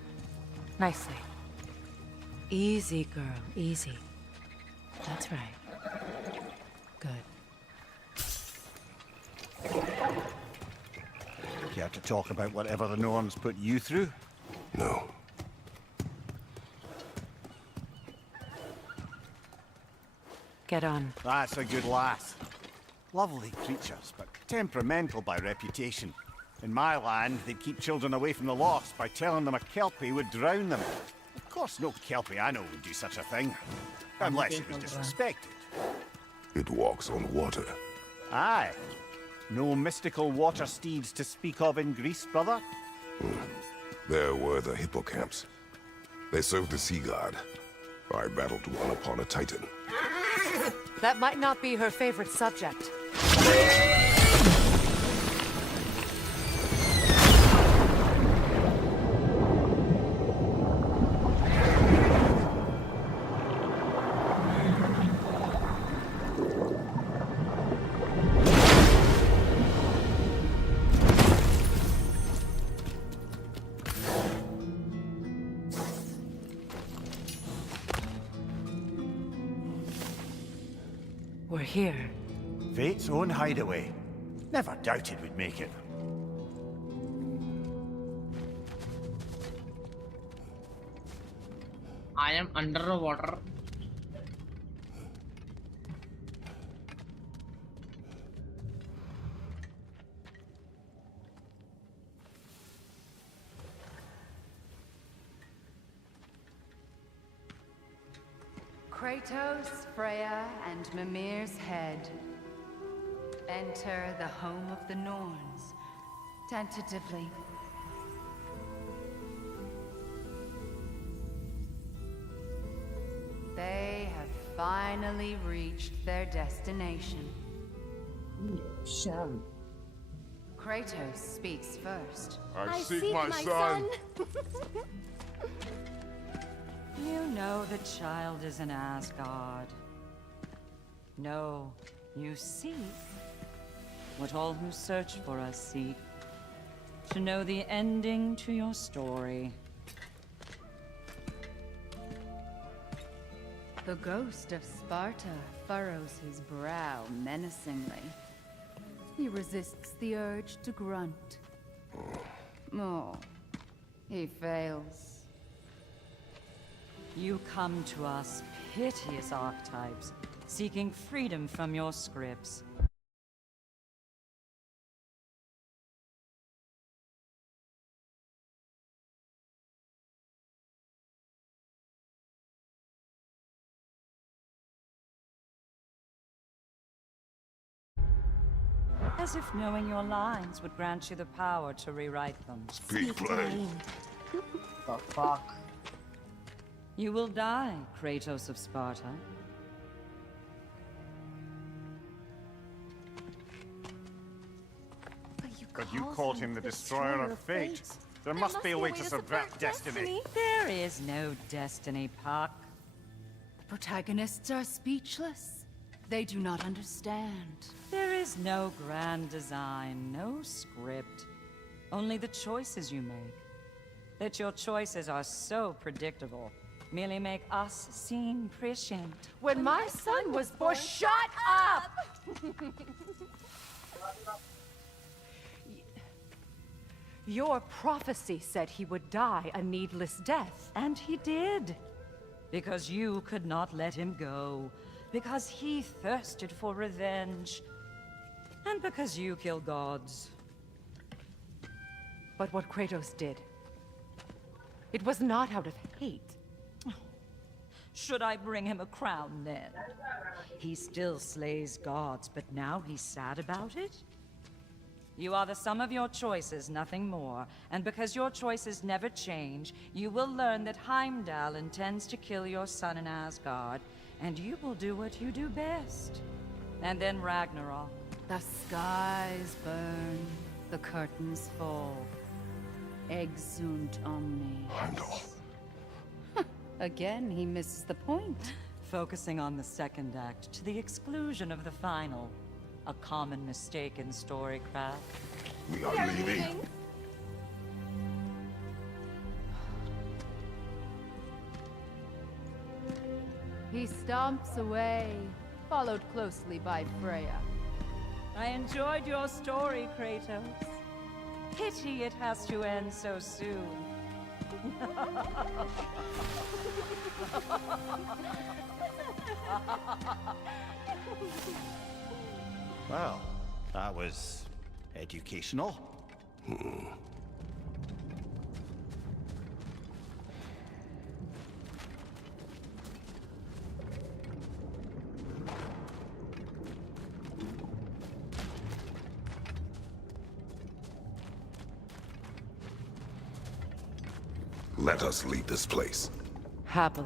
Nicely. Easy, girl. Easy. That's right. Good. Care to talk about whatever the norms put you through? No. Get on. That's a good lass. Lovely creatures, but temperamental by reputation. In my land, they'd keep children away from the lost by telling them a Kelpie would drown them. Of course, no Kelpie I know would do such a thing. Unless it was disrespected. It walks on water. Aye. No mystical water steeds to speak of in Greece, brother? There were the hippocamps. They served the sea god. I battled one upon a titan. That might not be her favorite subject. We're here. Fate's own hideaway. Never doubted we'd make it. I am underwater. Kratos, Freya, and Mimir's head. Enter the home of the Norns, tentatively. They have finally reached their destination. Kratos speaks first. I seek my son. You know the child is in Asgard. No, you seek what all who search for us seek. To know the ending to your story. The ghost of Sparta furrows his brow menacingly. He resists the urge to grunt. Oh, he fails. You come to us, piteous archetypes, seeking freedom from your scripts. As if knowing your lines would grant you the power to rewrite them. Speak plain. The fuck? You will die, Kratos of Sparta. But you called him the destroyer of fate. There must be a way to subvert destiny. There is no destiny, Puck. The protagonists are speechless. They do not understand. There is no grand design, no script. Only the choices you make. That your choices are so predictable merely make us seem prescient. When my son was born, shut up! Your prophecy said he would die a needless death. And he did. Because you could not let him go. Because he thirsted for revenge. And because you kill gods. But what Kratos did, it was not out of hate. Should I bring him a crown then? He still slays gods, but now he's sad about it? You are the sum of your choices, nothing more. And because your choices never change, you will learn that Heimdall intends to kill your son in Asgard, and you will do what you do best. And then Ragnarok. The skies burn, the curtains fall. Exunt omnes. Heimdall. Again, he misses the point. Focusing on the second act to the exclusion of the final. A common mistake in storycraft. We are leaving. He stomps away, followed closely by Freya. I enjoyed your story, Kratos. Pity it has to end so soon. Well, that was educational. Let us leave this place. Happily.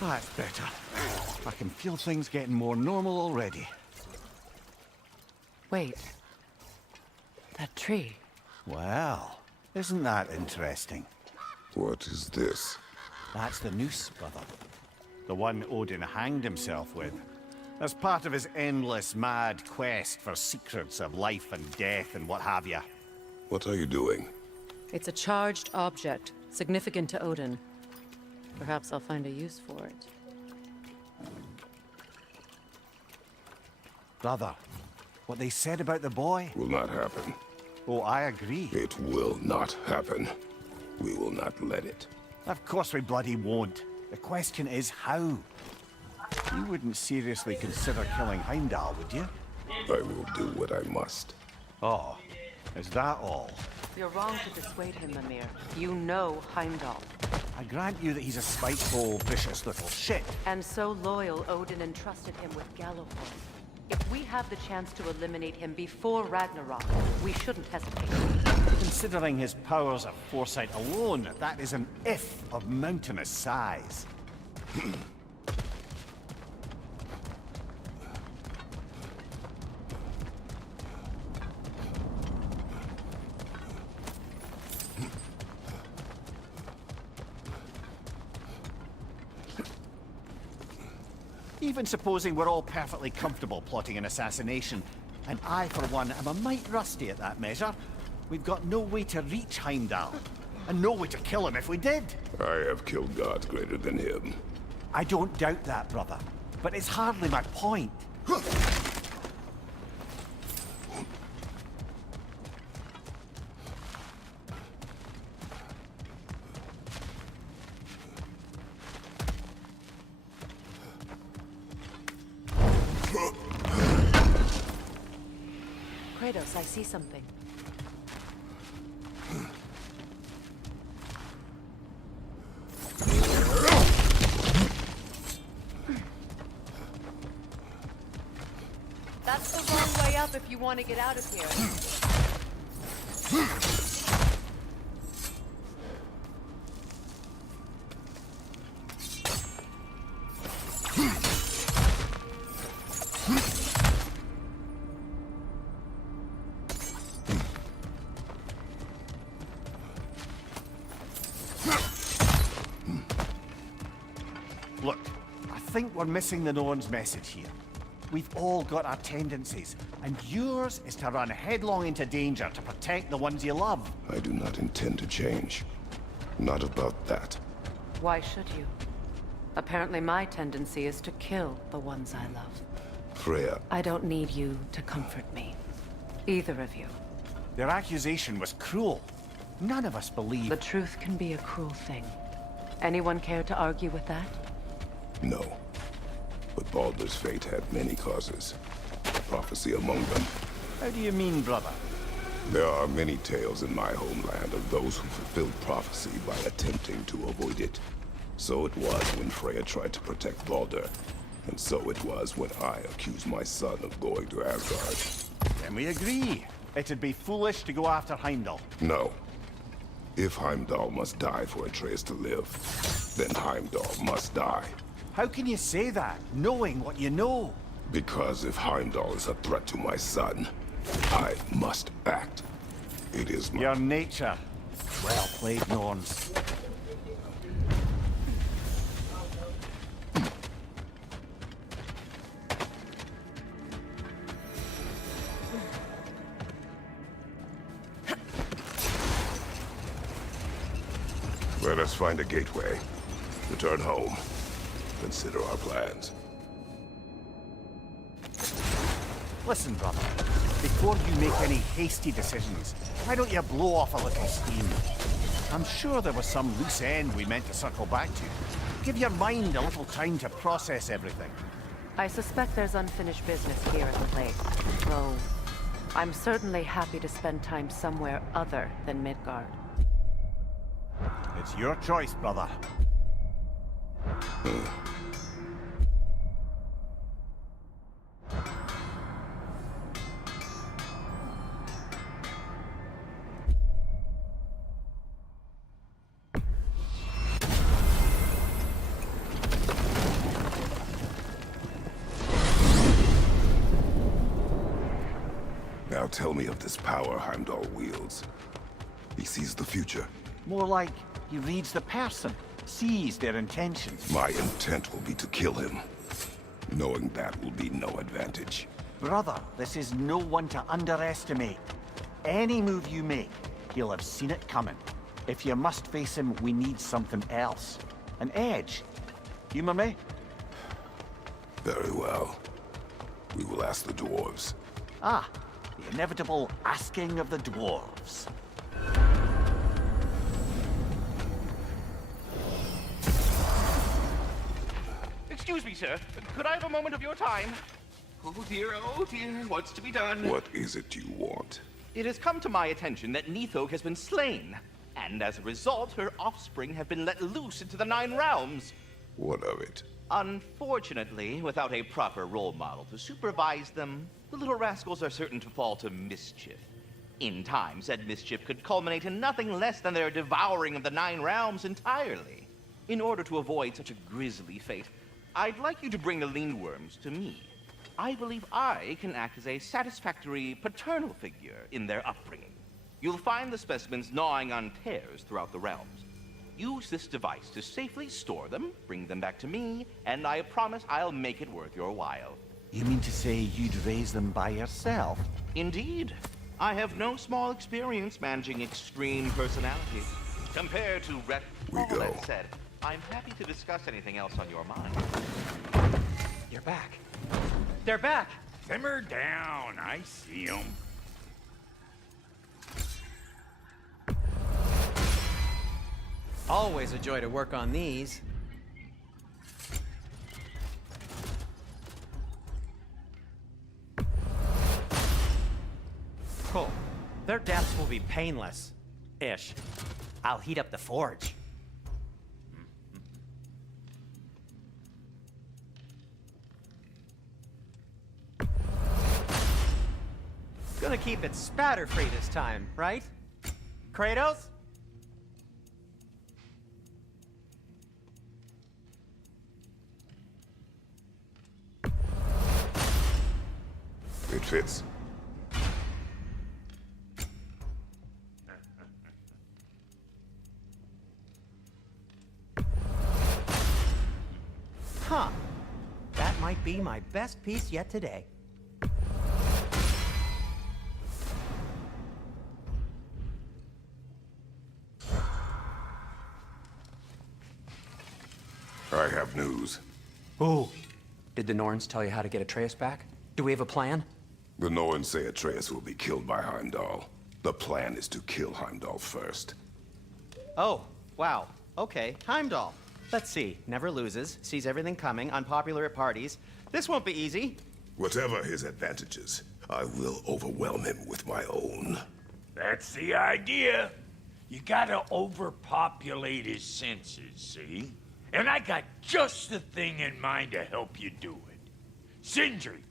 That's better. I can feel things getting more normal already. Wait. That tree. Well, isn't that interesting? What is this? That's the noose, brother. The one Odin hanged himself with. As part of his endless, mad quest for secrets of life and death and what have you. What are you doing? It's a charged object, significant to Odin. Perhaps I'll find a use for it. Brother, what they said about the boy? Will not happen. Oh, I agree. It will not happen. We will not let it. Of course we bloody won't. The question is how? You wouldn't seriously consider killing Heimdall, would you? I will do what I must. Oh, is that all? You're wrong to dissuade him, Mimir. You know Heimdall. I grant you that he's a spiteful, vicious little shit. And so loyal, Odin entrusted him with Gjallarhorn. If we have the chance to eliminate him before Ragnarok, we shouldn't hesitate. Considering his powers of foresight alone, that is an if of mountainous size. Even supposing we're all perfectly comfortable plotting an assassination, and I, for one, am a mite rusty at that measure, we've got no way to reach Heimdall, and no way to kill him if we did. I have killed gods greater than him. I don't doubt that, brother, but it's hardly my point. Kratos, I see something. That's the wrong way up if you want to get out of here. Look, I think we're missing the Norn's message here. We've all got our tendencies, and yours is to run headlong into danger to protect the ones you love. I do not intend to change. Not about that. Why should you? Apparently my tendency is to kill the ones I love. Freya. I don't need you to comfort me. Either of you. Their accusation was cruel. None of us believe... The truth can be a cruel thing. Anyone care to argue with that? No. But Baldur's fate had many causes. Prophecy among them. How do you mean, brother? There are many tales in my homeland of those who fulfilled prophecy by attempting to avoid it. So it was when Freya tried to protect Baldur. And so it was when I accused my son of going to Asgard. Then we agree. It'd be foolish to go after Heimdall. No. If Heimdall must die for Atreus to live, then Heimdall must die. How can you say that, knowing what you know? Because if Heimdall is a threat to my son, I must act. It is my... Your nature. Well played, Norns. Let us find a gateway. Return home. Consider our plans. Listen, brother. Before you make any hasty decisions, why don't you blow off a little steam? I'm sure there was some loose end we meant to circle back to. Give your mind a little time to process everything. I suspect there's unfinished business here at the lake. Though, I'm certainly happy to spend time somewhere other than Midgard. It's your choice, brother. Now tell me of this power Heimdall wields. He sees the future. More like he reads the person, sees their intentions. My intent will be to kill him. Knowing that will be no advantage. Brother, this is no one to underestimate. Any move you make, he'll have seen it coming. If you must face him, we need something else. An edge. Humor me? Very well. We will ask the dwarves. Ah, the inevitable asking of the dwarves. Excuse me, sir. Could I have a moment of your time? Oh dear, what's to be done? What is it you want? It has come to my attention that Nithog has been slain, and as a result, her offspring have been let loose into the Nine Realms. What of it? Unfortunately, without a proper role model to supervise them, the little rascals are certain to fall to mischief. In time, said mischief could culminate in nothing less than their devouring of the Nine Realms entirely. In order to avoid such a grisly fate, I'd like you to bring the Lindworms to me. I believe I can act as a satisfactory paternal figure in their upbringing. You'll find the specimens gnawing on tears throughout the realms. Use this device to safely store them, bring them back to me, and I promise I'll make it worth your while. You mean to say you'd raise them by yourself? Indeed. I have no small experience managing extreme personalities. Compared to We go. That said, I'm happy to discuss anything else on your mind. You're back. They're back! Simmer down. I see them. Always a joy to work on these. Cool. Their deaths will be painless. Ish. I'll heat up the forge. Gonna keep it spatter-free this time, right? Kratos? It fits. Huh. That might be my best piece yet today. I have news. Ooh. Did the Norns tell you how to get Atreus back? Do we have a plan? The Norns say Atreus will be killed by Heimdall. The plan is to kill Heimdall first. Oh, wow. Okay, Heimdall. Let's see. Never loses, sees everything coming, unpopular at parties. This won't be easy. Whatever his advantages, I will overwhelm him with my own. That's the idea. You gotta overpopulate his senses, see? And I got just the thing in mind to help you do it. Sindri,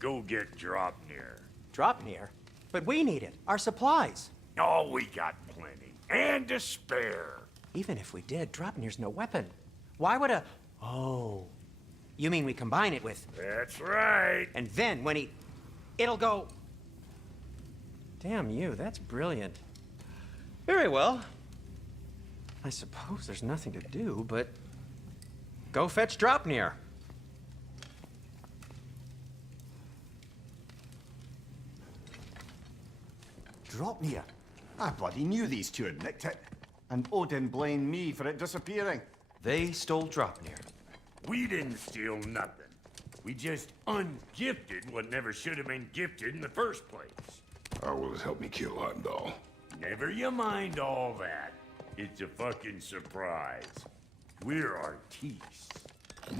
go get Dropnir. Dropnir? But we need it. Our supplies. Oh, we got plenty. And to spare. Even if we did, Dropnir's no weapon. Why would a... Oh. You mean we combine it with... That's right. And then when he... It'll go... Damn you, that's brilliant. Very well. I suppose there's nothing to do, but... Go fetch Dropnir. Dropnir? I bloody knew these two had nicked it. And Odin blamed me for it disappearing. They stole Dropnir. We didn't steal nothing. We just ungifted what never should have been gifted in the first place. How will it help me kill Heimdall? Never you mind all that. It's a fucking surprise. We're artistes.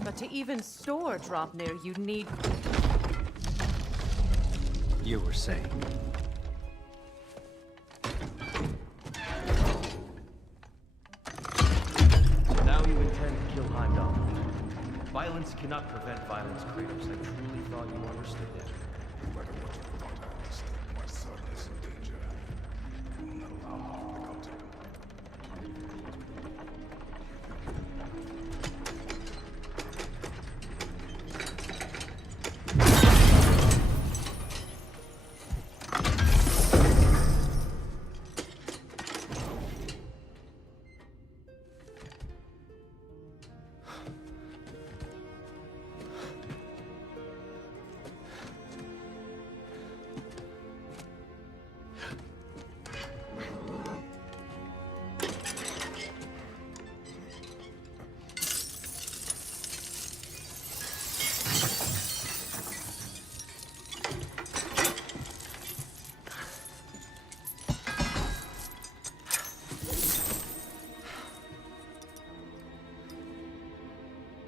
But to even store Dropnir, you'd need... You were saying. Now you intend to kill Heimdall. Violence cannot prevent violence, Kratos. I truly thought you understood that. No matter what you thought I understood, my son is in danger. I will not allow him to become taken.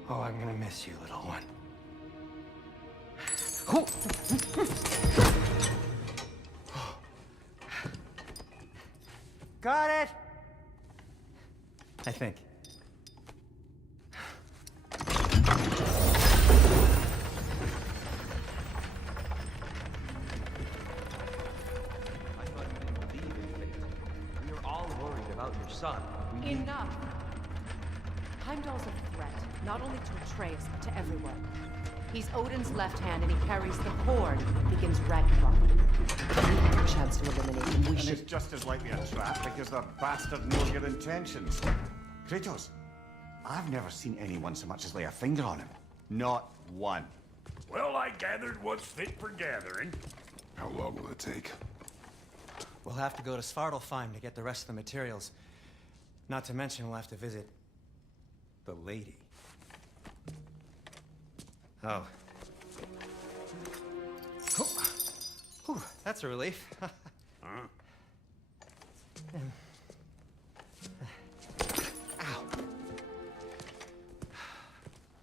Oh, I'm gonna miss you, little one. Got it! I think. We are all worried about your son. Enough! Heimdall's a threat, not only to Atreus, but to everyone. He's Odin's left hand, and he carries the cord that begins Ragnarok. A chance to eliminate him. We And should. it's just as likely a trap because the bastard knows your intentions. Kratos, I've never seen anyone so much as lay a finger on him. Not one. Well, I gathered what's fit for gathering. How long will it take? We'll have to go to Svartalfheim to get the rest of the materials. Not to mention we'll have to visit the lady. Oh. Whew, that's a relief. Ow.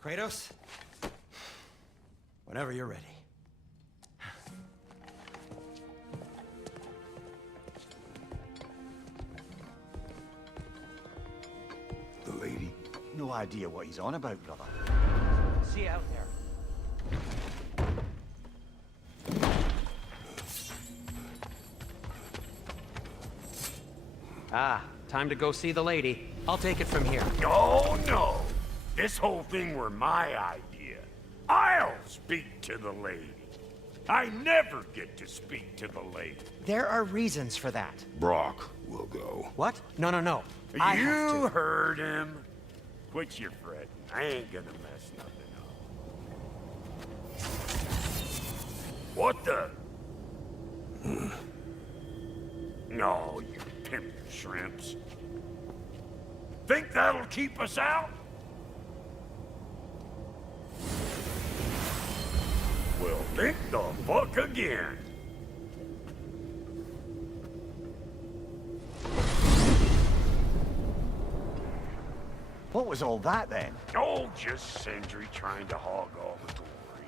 Kratos? Whenever you're ready. The lady? No idea what he's on about, brother. See you out there. Ah, time to go see the lady. I'll take it from here. Oh, no. This whole thing were my idea. I'll speak to the lady. I never get to speak to the lady. There are reasons for that. Brock will go. What? No, no, no. I have You to. heard him. Quit your fretting. I ain't gonna mess nothing up. What the? No, you pimp shrimps. Think that'll keep us out? Well, think the fuck again. What was all that then? Oh, just Sindri trying to hog all the glory.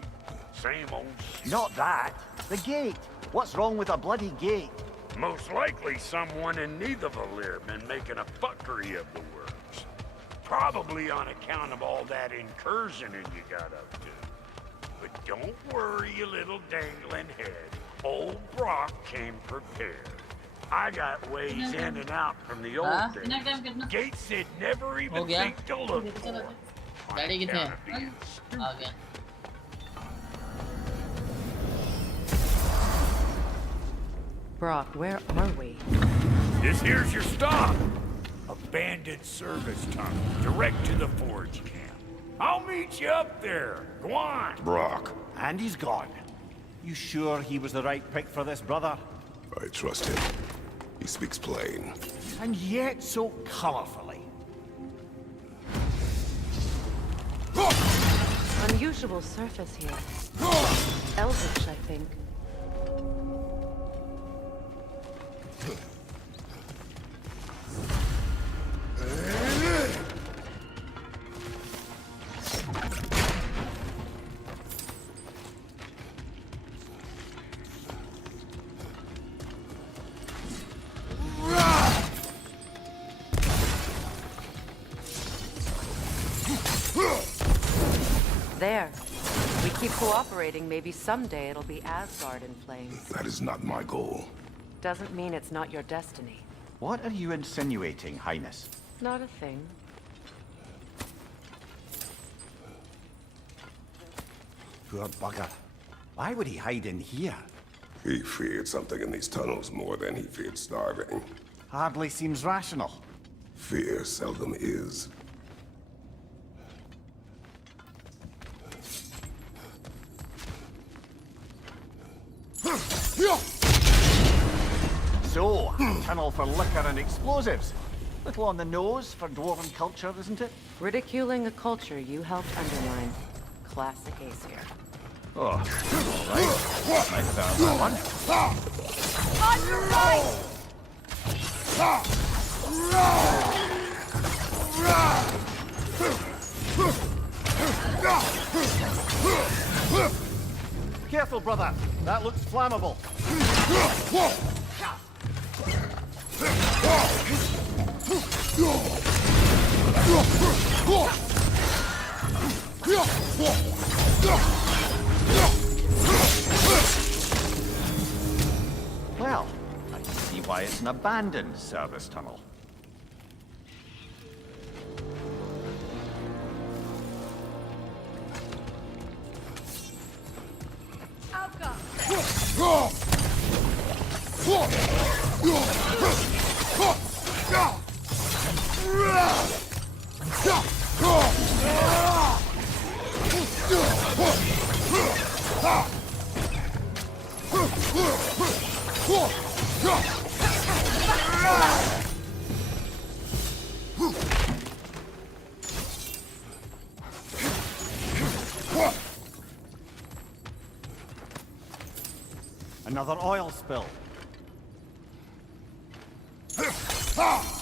Same old shit. Not that. The gate. What's wrong with a bloody gate? Most likely someone in Nidavellir been making a fuckery of the works. Probably on account of all that incursioning you got up to. But don't worry, you little dangling head. Old Brock came prepared. I got ways in and out from the old days. Gates said never even think to look for. Daddy किथे हैं? आ गया. Brock, where are we? This here's your stop. Abandoned service tunnel, direct to the forge camp. I'll meet you up there. Go on. Brock. And he's gone. You sure he was the right pick for this, brother? I trust him. He speaks plain. And yet so colorfully. Unusual surface here. Elvish, I think. There. We keep cooperating, maybe someday it'll be Asgard in flames. That is not my goal. Doesn't mean it's not your destiny. What are you insinuating, Highness? Not a thing. Poor bugger. Why would he hide in here? He feared something in these tunnels more than he feared starving. Hardly seems rational. Fear seldom is. So, tunnel for liquor and explosives. Little on the nose for dwarven culture, isn't it? Ridiculing a culture you helped undermine. Classic Aesir. Oh, all right. I found that one. On your right! Careful, brother. That looks flammable. Well, I see why it's an abandoned service tunnel. Another oil spill. Ah!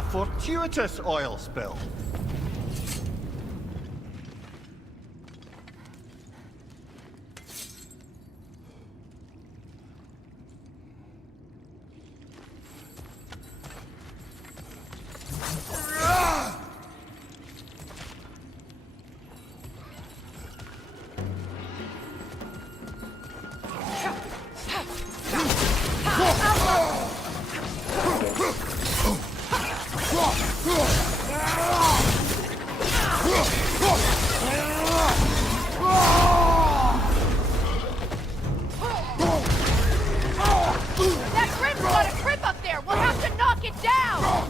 A fortuitous oil spill. That grim's got a grip up there! We'll have to knock it down!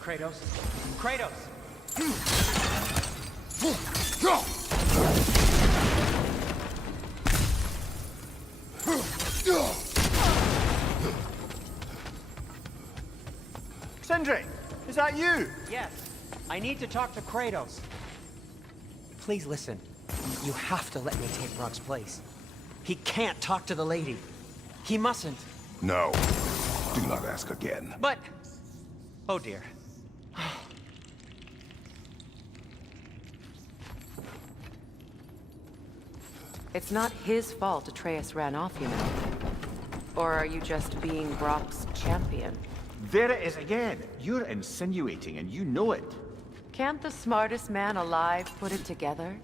Kratos? Kratos! Sindri, is that you? Yes. I need to talk to Kratos. Please listen. You have to let me take Rock's place. He can't talk to the lady. He mustn't. No. Do not ask again. But... Oh dear. It's not his fault Atreus ran off, you know. Or are you just being Brock's champion? There it is again. You're insinuating and you know it. Can't the smartest man alive put it together?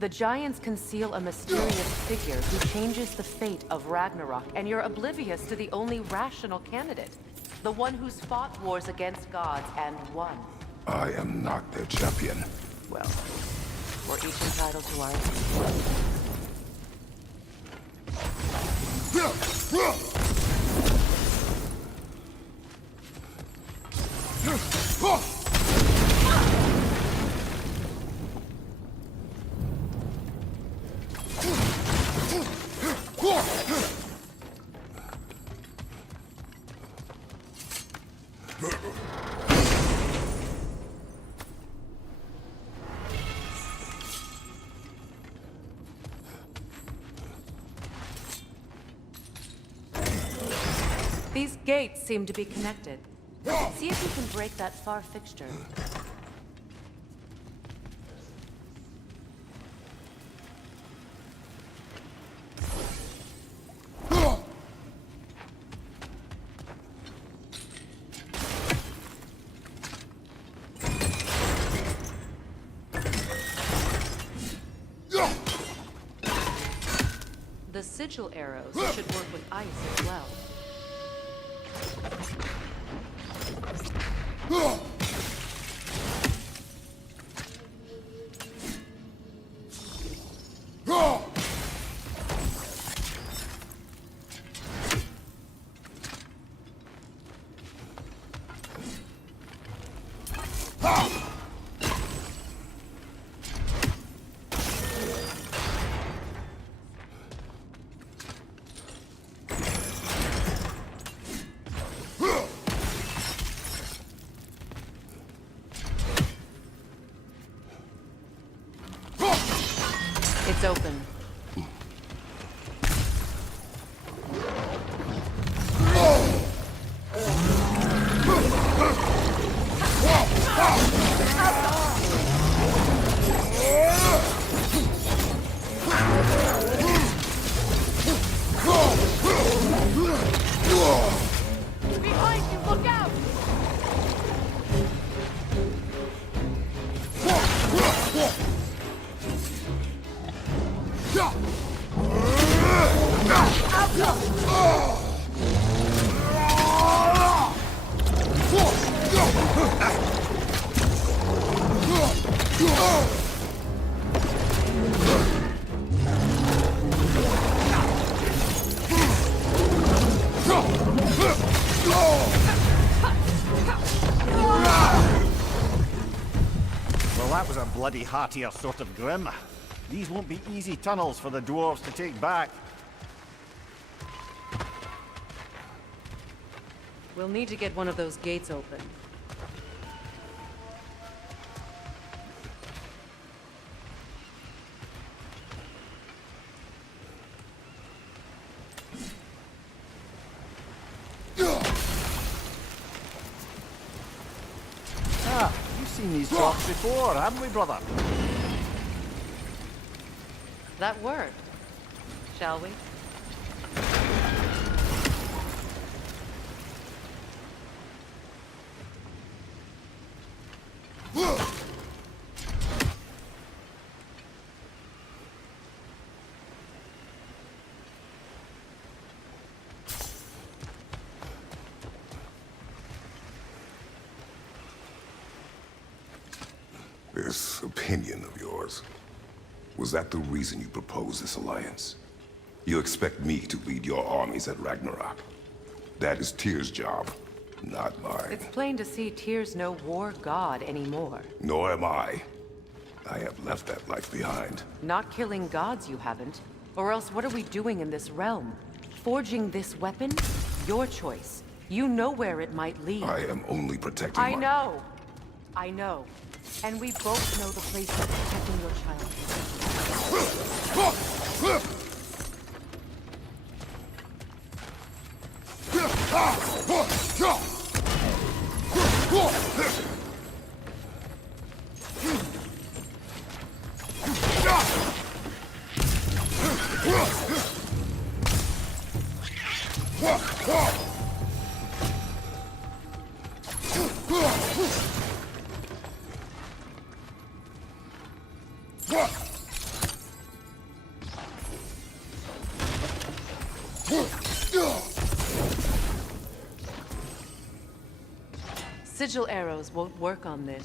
The Giants conceal a mysterious figure who changes the fate of Ragnarok, and you're oblivious to the only rational candidate. The one who's fought wars against gods and won. I am not their champion. Well, we're each entitled to our opinion. These gates seem to be connected. See if you can break that far fixture. The sigil arrows should work with ice as well. It's open. Behind you, look out! bloody heartier sort of grim. These won't be easy tunnels for the dwarves to take back. We'll need to get one of those gates open. Ah, you've seen these blocks before, haven't we, brother? That worked. Shall we? This opinion of yours, was that the reason you proposed this alliance? You expect me to lead your armies at Ragnarök? That is Tyr's job, not mine. It's plain to see Tyr's no war god anymore. Nor am I. I have left that life behind. Not killing gods, you haven't. Or else what are we doing in this realm? Forging this weapon? Your choice. You know where it might lead. I am only protecting I know. I know. And we both know the place you're protecting your child. Sigil arrows won't work on this.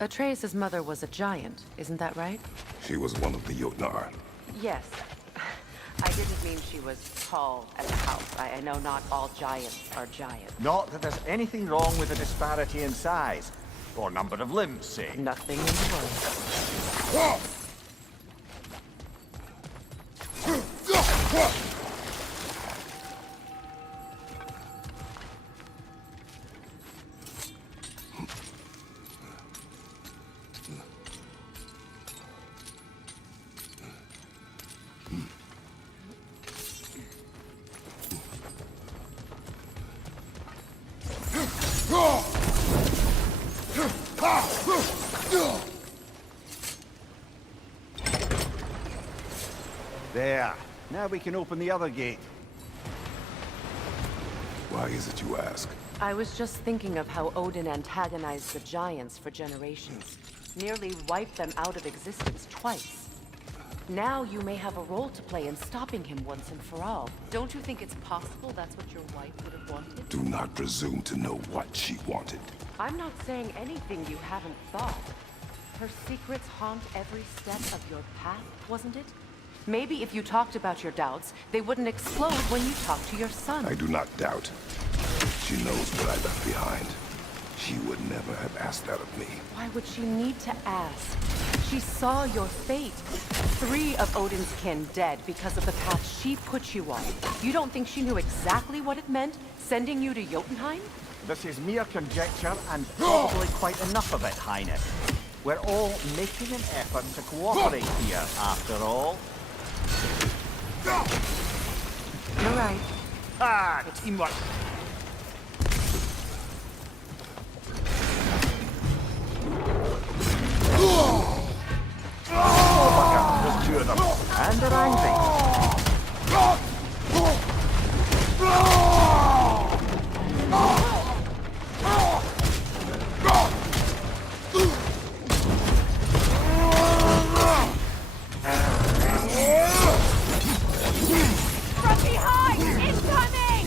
Atreus' mother was a giant, isn't that right? She was one of the Jotnar. Yes. I didn't mean she was tall as a house. I know not all giants are giants. Not that there's anything wrong with the disparity in size, or number of limbs, say. Nothing in the world. Now we can open the other gate. Why is it you ask? I was just thinking of how Odin antagonized the giants for generations. Nearly wiped them out of existence twice. Now you may have a role to play in stopping him once and for all. Don't you think it's possible that's what your wife would have wanted? Do not presume to know what she wanted. I'm not saying anything you haven't thought. Her secrets haunt every step of your path, wasn't it? Maybe if you talked about your doubts, they wouldn't explode when you talked to your son. I do not doubt. She knows what I left behind. She would never have asked that of me. Why would she need to ask? She saw your fate. 3 of Odin's kin dead because of the path she put you on. You don't think she knew exactly what it meant, sending you to Jotunheim? This is mere conjecture and probably quite enough of it, Hynek. We're all making an effort to cooperate here, after all. You're right. Ah, teamwork. There's 2 of them, and they're angry. From behind! Incoming!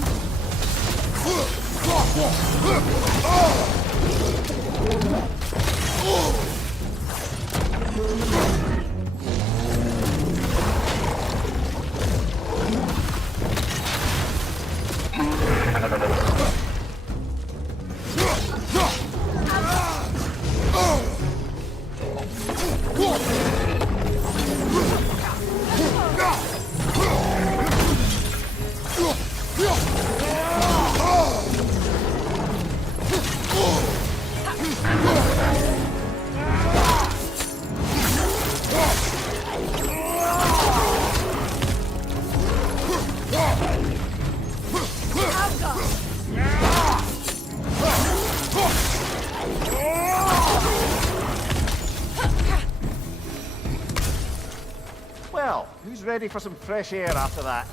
Well, who's ready for some fresh air after that?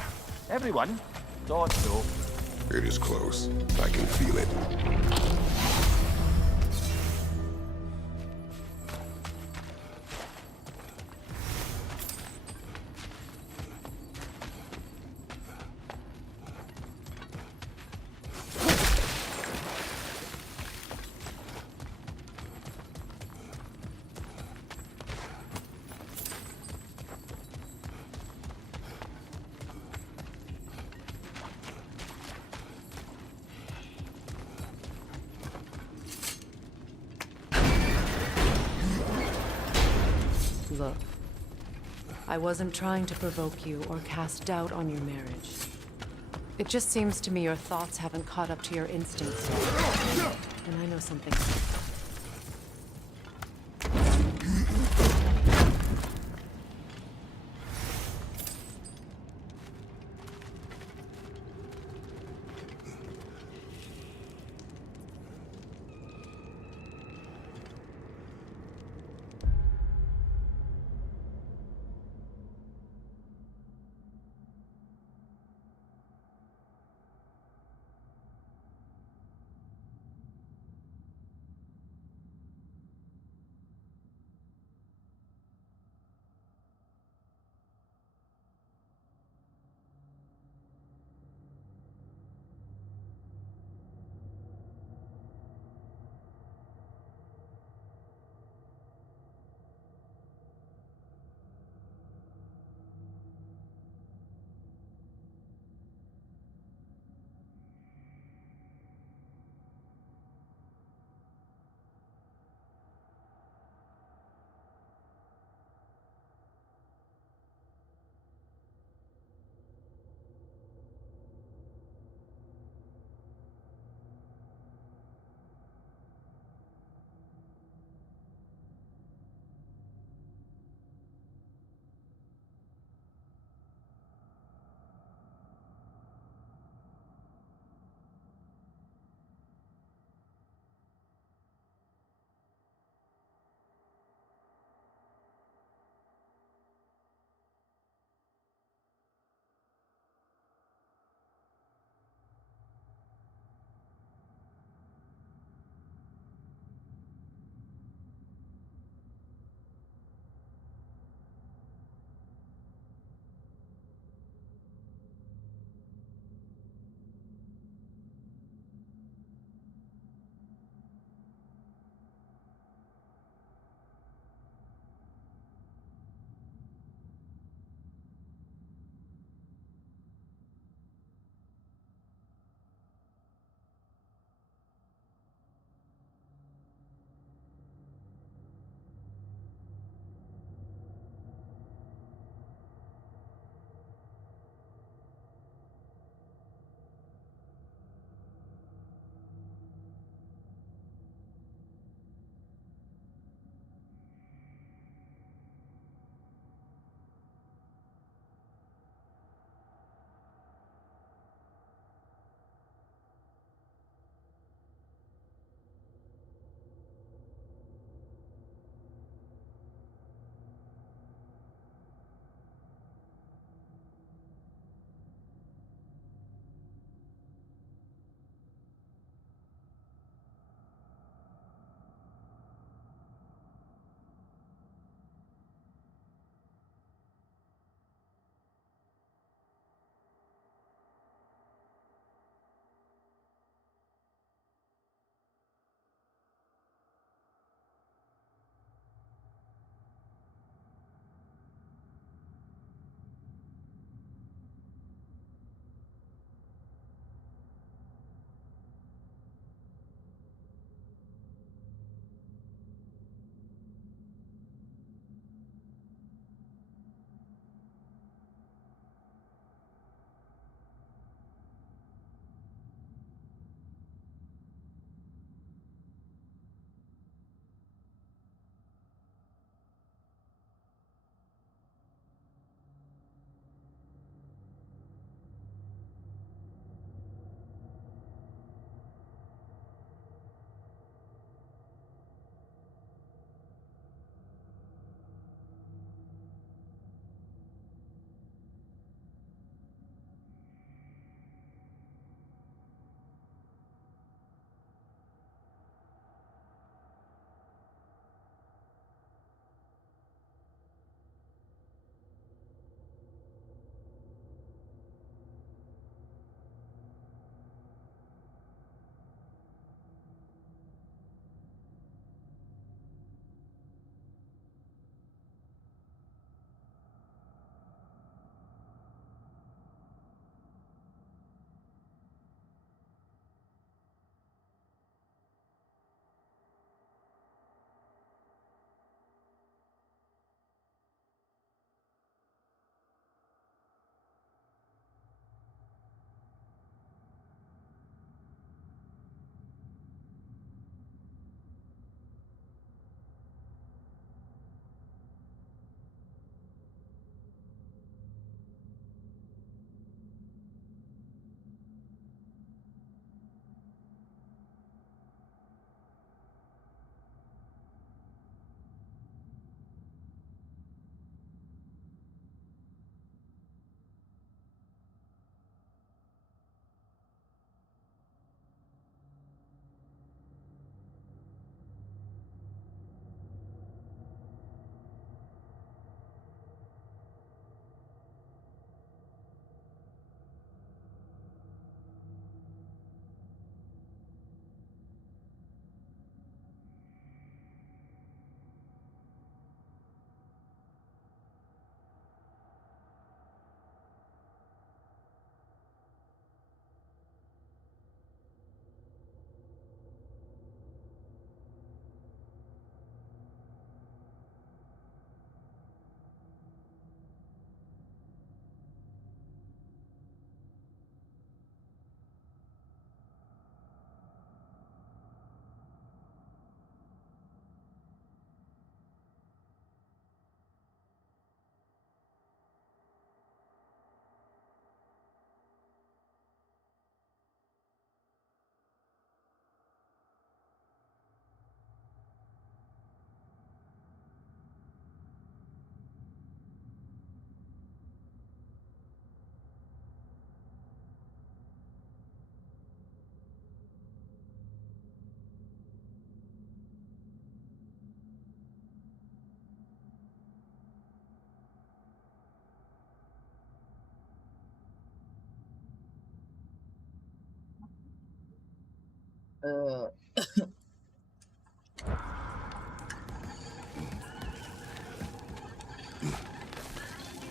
Everyone? Thought so. It is close. I can feel it. Look, I wasn't trying to provoke you or cast doubt on your marriage. It just seems to me your thoughts haven't caught up to your instincts yet. And I know something.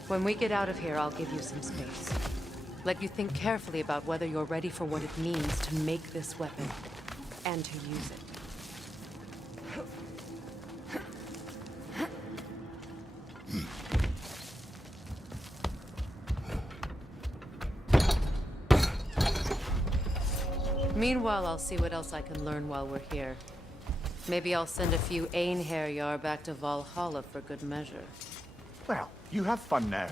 When we get out of here, I'll give you some space. Let you think carefully about whether you're ready for what it means to make this weapon and to use it. Meanwhile, I'll see what else I can learn while we're here. Maybe I'll send a few Einherjar back to Valhalla for good measure. Well, you have fun now.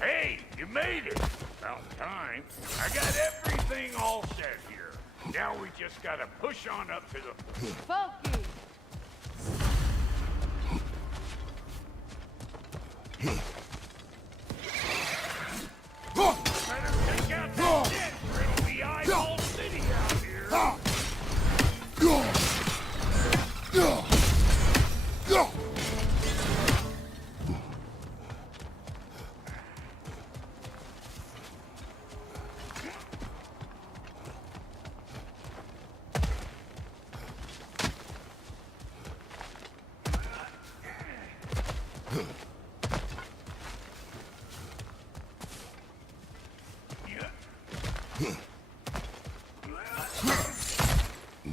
Hey, you made it! About time. I got everything all set here. Now we just gotta push on up to the... Funky! Better take out that shit, or it'll be eyeball city out here.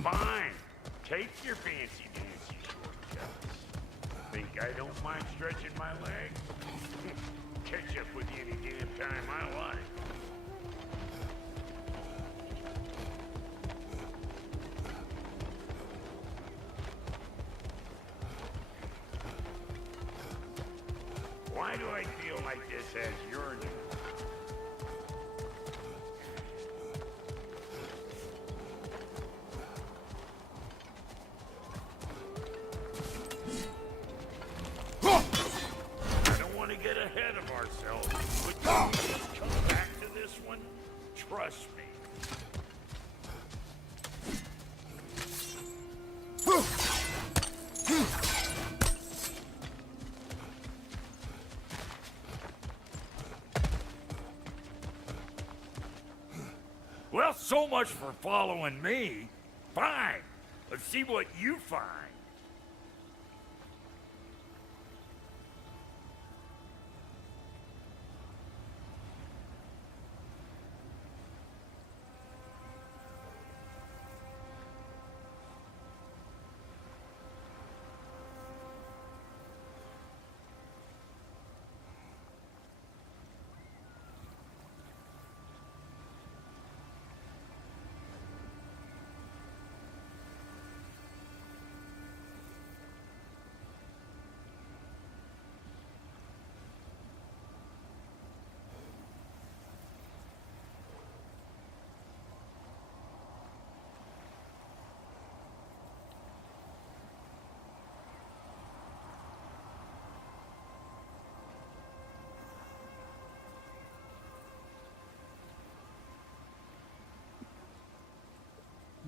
Fine. Take your fancy dancy shortcuts. Think I don't mind stretching my legs? Catch up with you any damn time I like. Why do I feel like this has your name? I don't want to get ahead of ourselves, but can we just come back to this one? Trust me. Well, so much for following me. Fine. Let's see what you find.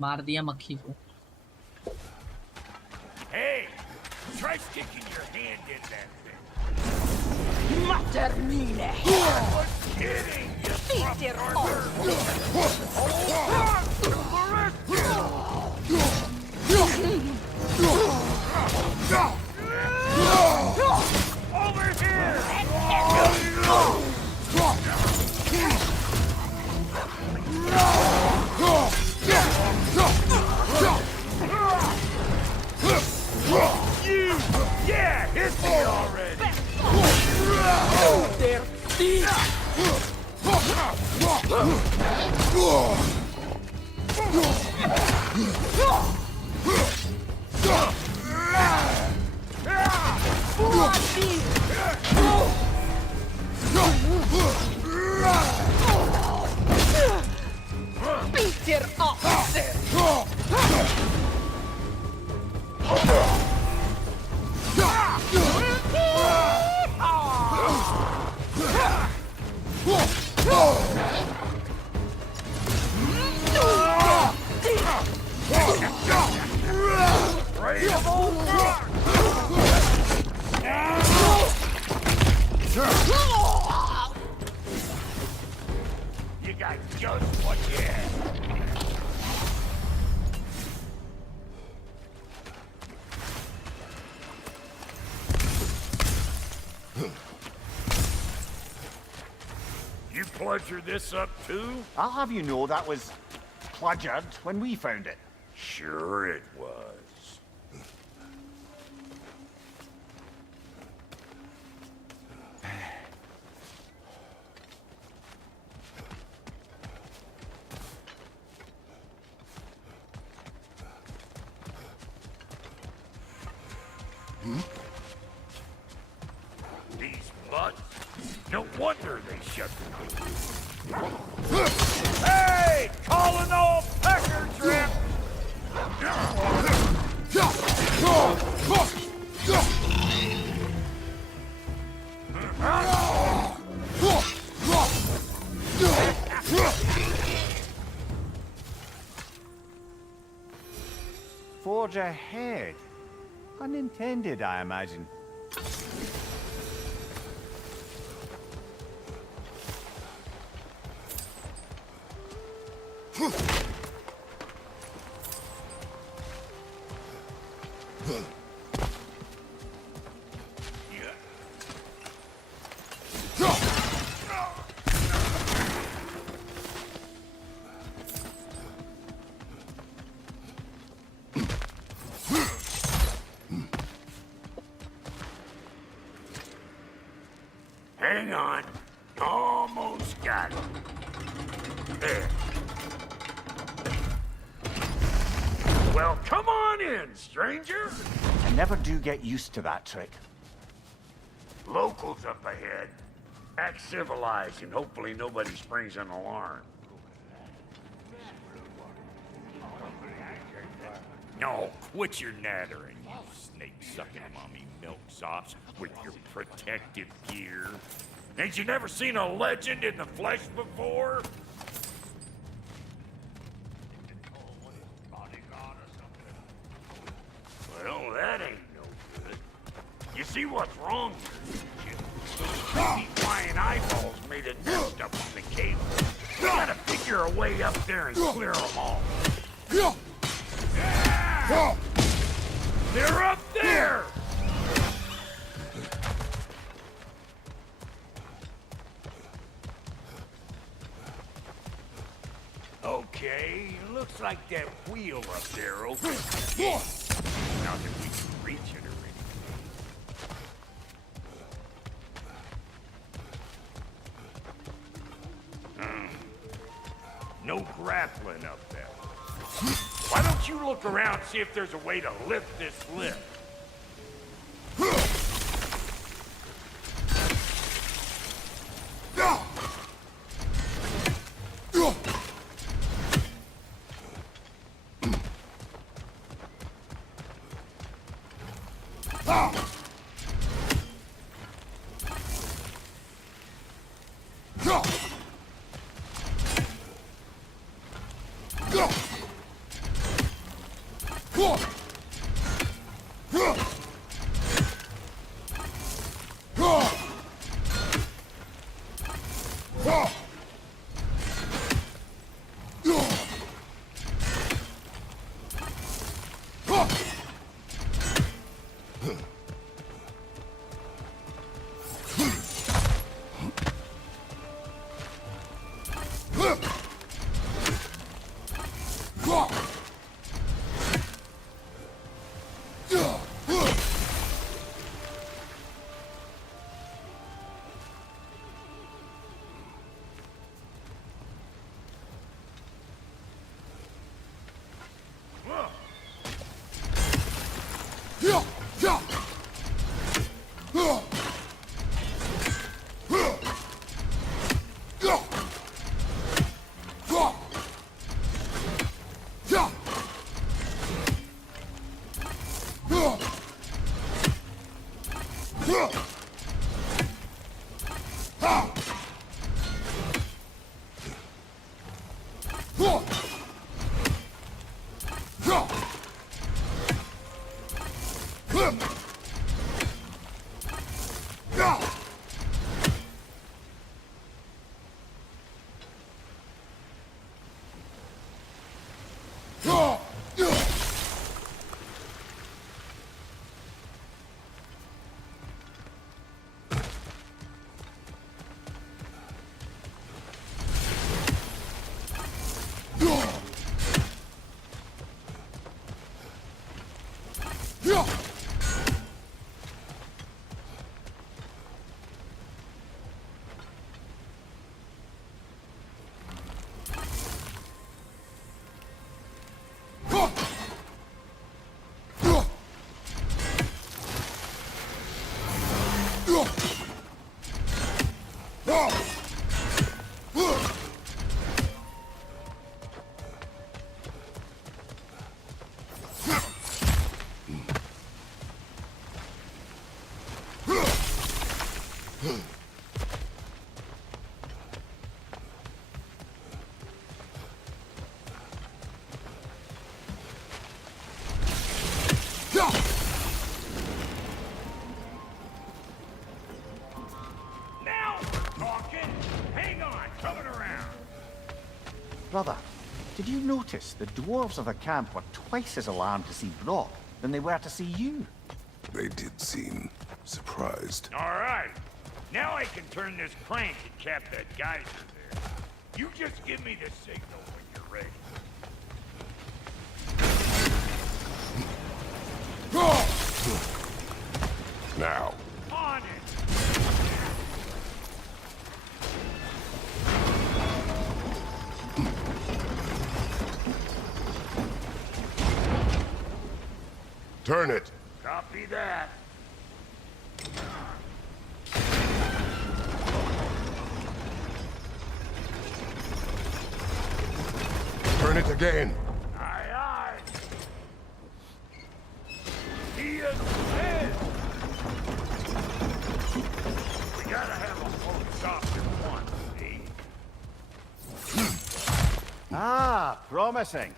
मार दिया मक्खी को. Hey, try sticking your hand in that thing. Termine! I was kidding, you Peter Over here! Yeah, hit me already! Their teeth! Peter officer! You got just what you had. bludger this up too? I'll have you know that was bludgered when we found it. Sure it was. These butts. No wonder they shut the door. Hey! Calling all pecker trip! Forge ahead. Unintended, I imagine. Hang on. Almost got it. There. Well, come on in, stranger. I never do get used to that trick. Locals up ahead. Act civilized and hopefully nobody springs an alarm. No, quit your nattering, you snake-sucking mommy milksops with your protective gear. Ain't you never seen a legend in the flesh before? Well, that ain't no good. You see what's wrong here? Creepy flying eyeballs made a nest up on the cable. We gotta figure a way up there and clear them all. Yeah! They're up there! Okay, looks like that wheel up there opens the gate. Not that we can reach it or anything. No grappling up there. Why don't you look around and see if there's a way to lift this lift? Brother, did you notice the dwarves of the camp were twice as alarmed to see Brock than they were to see you? They did seem surprised. All right. Now I can turn this crank and cap that geyser there. You just give me the signal when you're ready. Now. On it! Turn it. Copy that. Turn it again. Aye, aye. He is dead. We gotta have a whole shop at once, see? Ah, promising.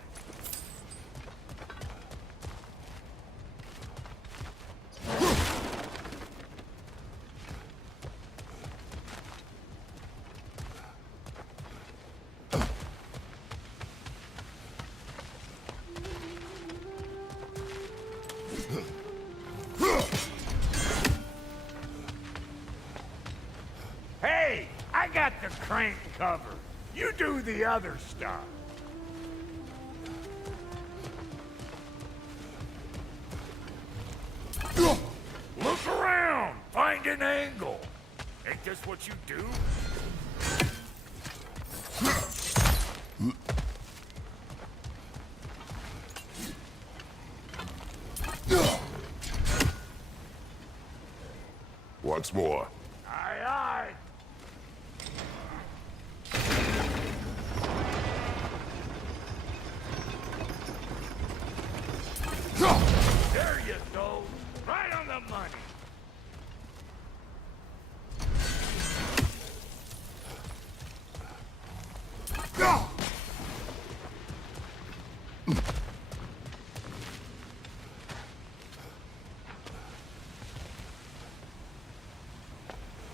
Hey, I got the crank covered. You do the other stuff. Look around. Find an angle. Ain't this what you do? Once more. Aye, aye. There you go. Right on the money.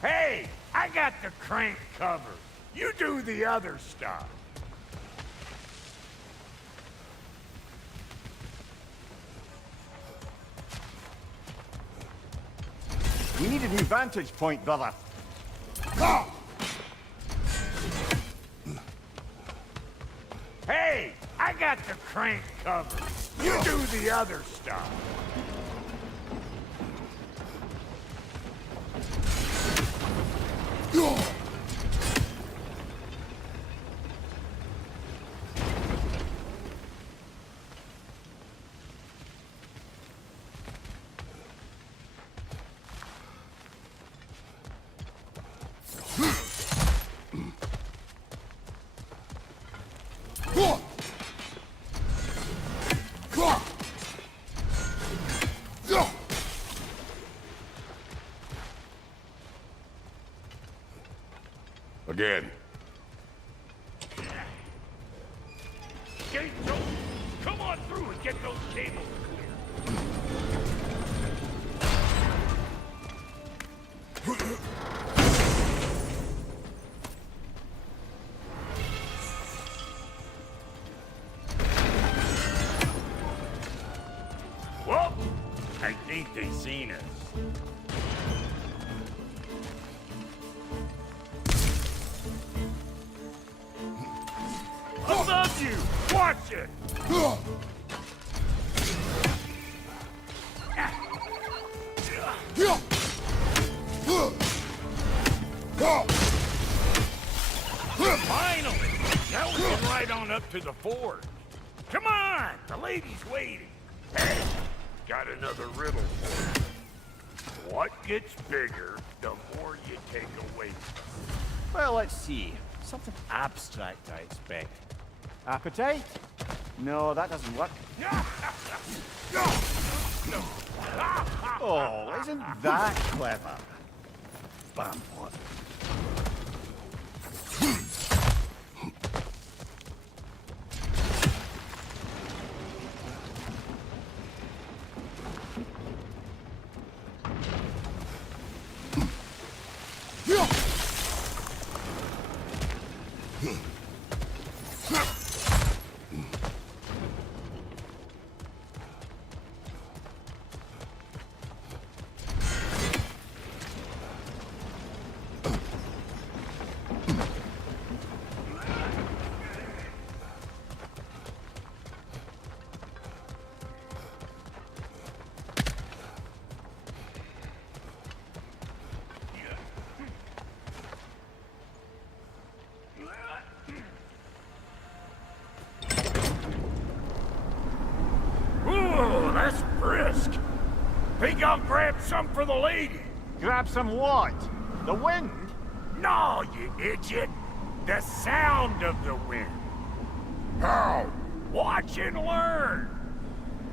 Hey, I got the crank covered. You do the other stuff. We need a new vantage point, brother. Hey, I got the crank covered. You do the other stuff. Again. Gates open. Come on through and get those cables clear. Well, I think they seen us. Above you! Watch it! Finally! Now we can ride on up to the fort. Come on! The lady's waiting. Hey, got another riddle for you. What gets bigger the more you take away from it? Well, let's see. Something abstract, I expect. Appetite? No, that doesn't work. Oh, isn't that clever? Bam, what? Think I'll grab some for the lady? Grab some what? The wind? No, you idiot! The sound of the wind. How? Watch and learn.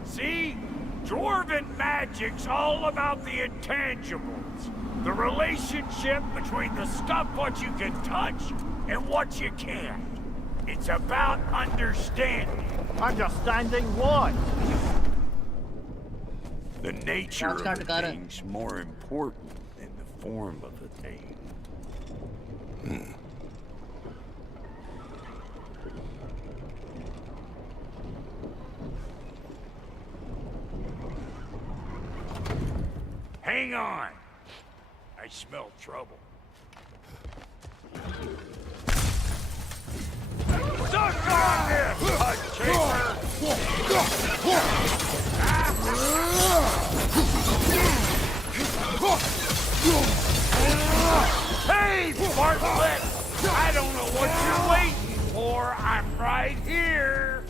See? Dwarven magic's all about the intangibles. The relationship between the stuff what you can touch and what you can't. It's about understanding. Understanding what? The nature of a thing's more important than the form of a thing. Hang on. I smell trouble. Suck on this, hut chaser! Hey, Bartlett! I don't know what you're waiting for. I'm right here.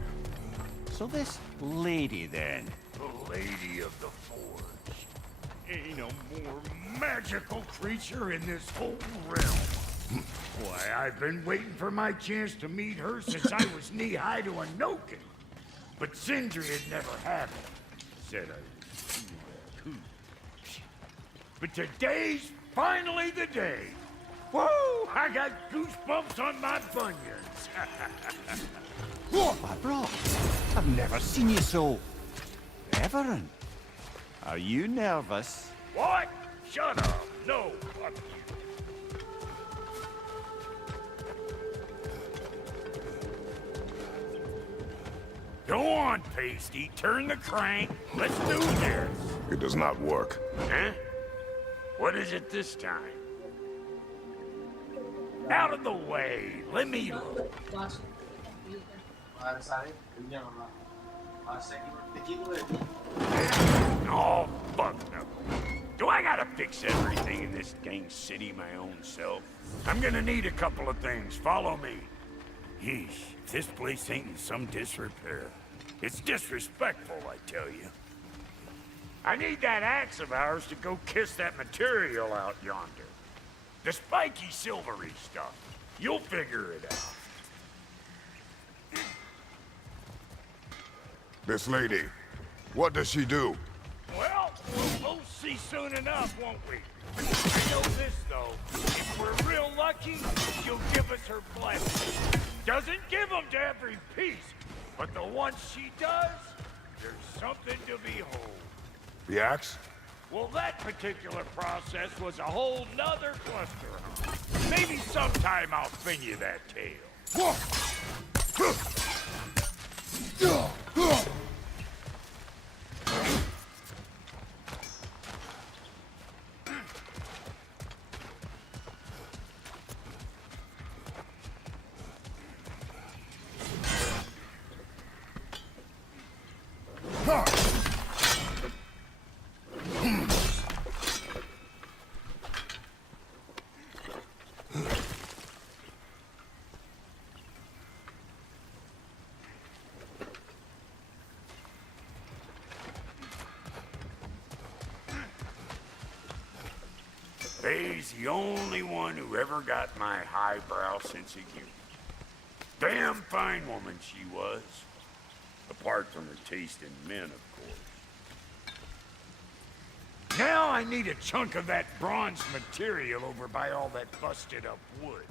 So this lady, then? The Lady of the Forge. Ain't a more magical creature in this whole realm. Why, I've been waiting for my chance to meet her since I was knee-high to a Noken. But Sindri had never had it. Said I was too. But today's finally the day. Woo! I got goosebumps on my bunions. My bro, I've never seen you so reverent. Are you nervous? What? Shut up. No, fuck you. Go on, Pasty. Turn the crank. Let's do this. It does not work. Huh? What is it this time? Out of the way. Let me look. Oh, fuck no. Do I gotta fix everything in this dang city my own self? I'm gonna need a couple of things. Follow me. Yeesh, if this place ain't in some disrepair. It's disrespectful, I tell you. I need that axe of ours to go kiss that material out yonder. The spiky silvery stuff. You'll figure it out. This lady, what does she do? Well, we'll see soon enough, won't we? I know this, though. If we're real lucky, she'll give us her blessing. Doesn't give them to every piece, but the ones she does, there's something to behold. The axe? Well, that particular process was a whole nother cluster hunt. Maybe sometime I'll spin you that tale. Faye's the only one who ever got my highbrow sense of humor. Damn fine woman she was. Apart from her taste in men, of course. Now I need a chunk of that bronze material over by all that busted up wood.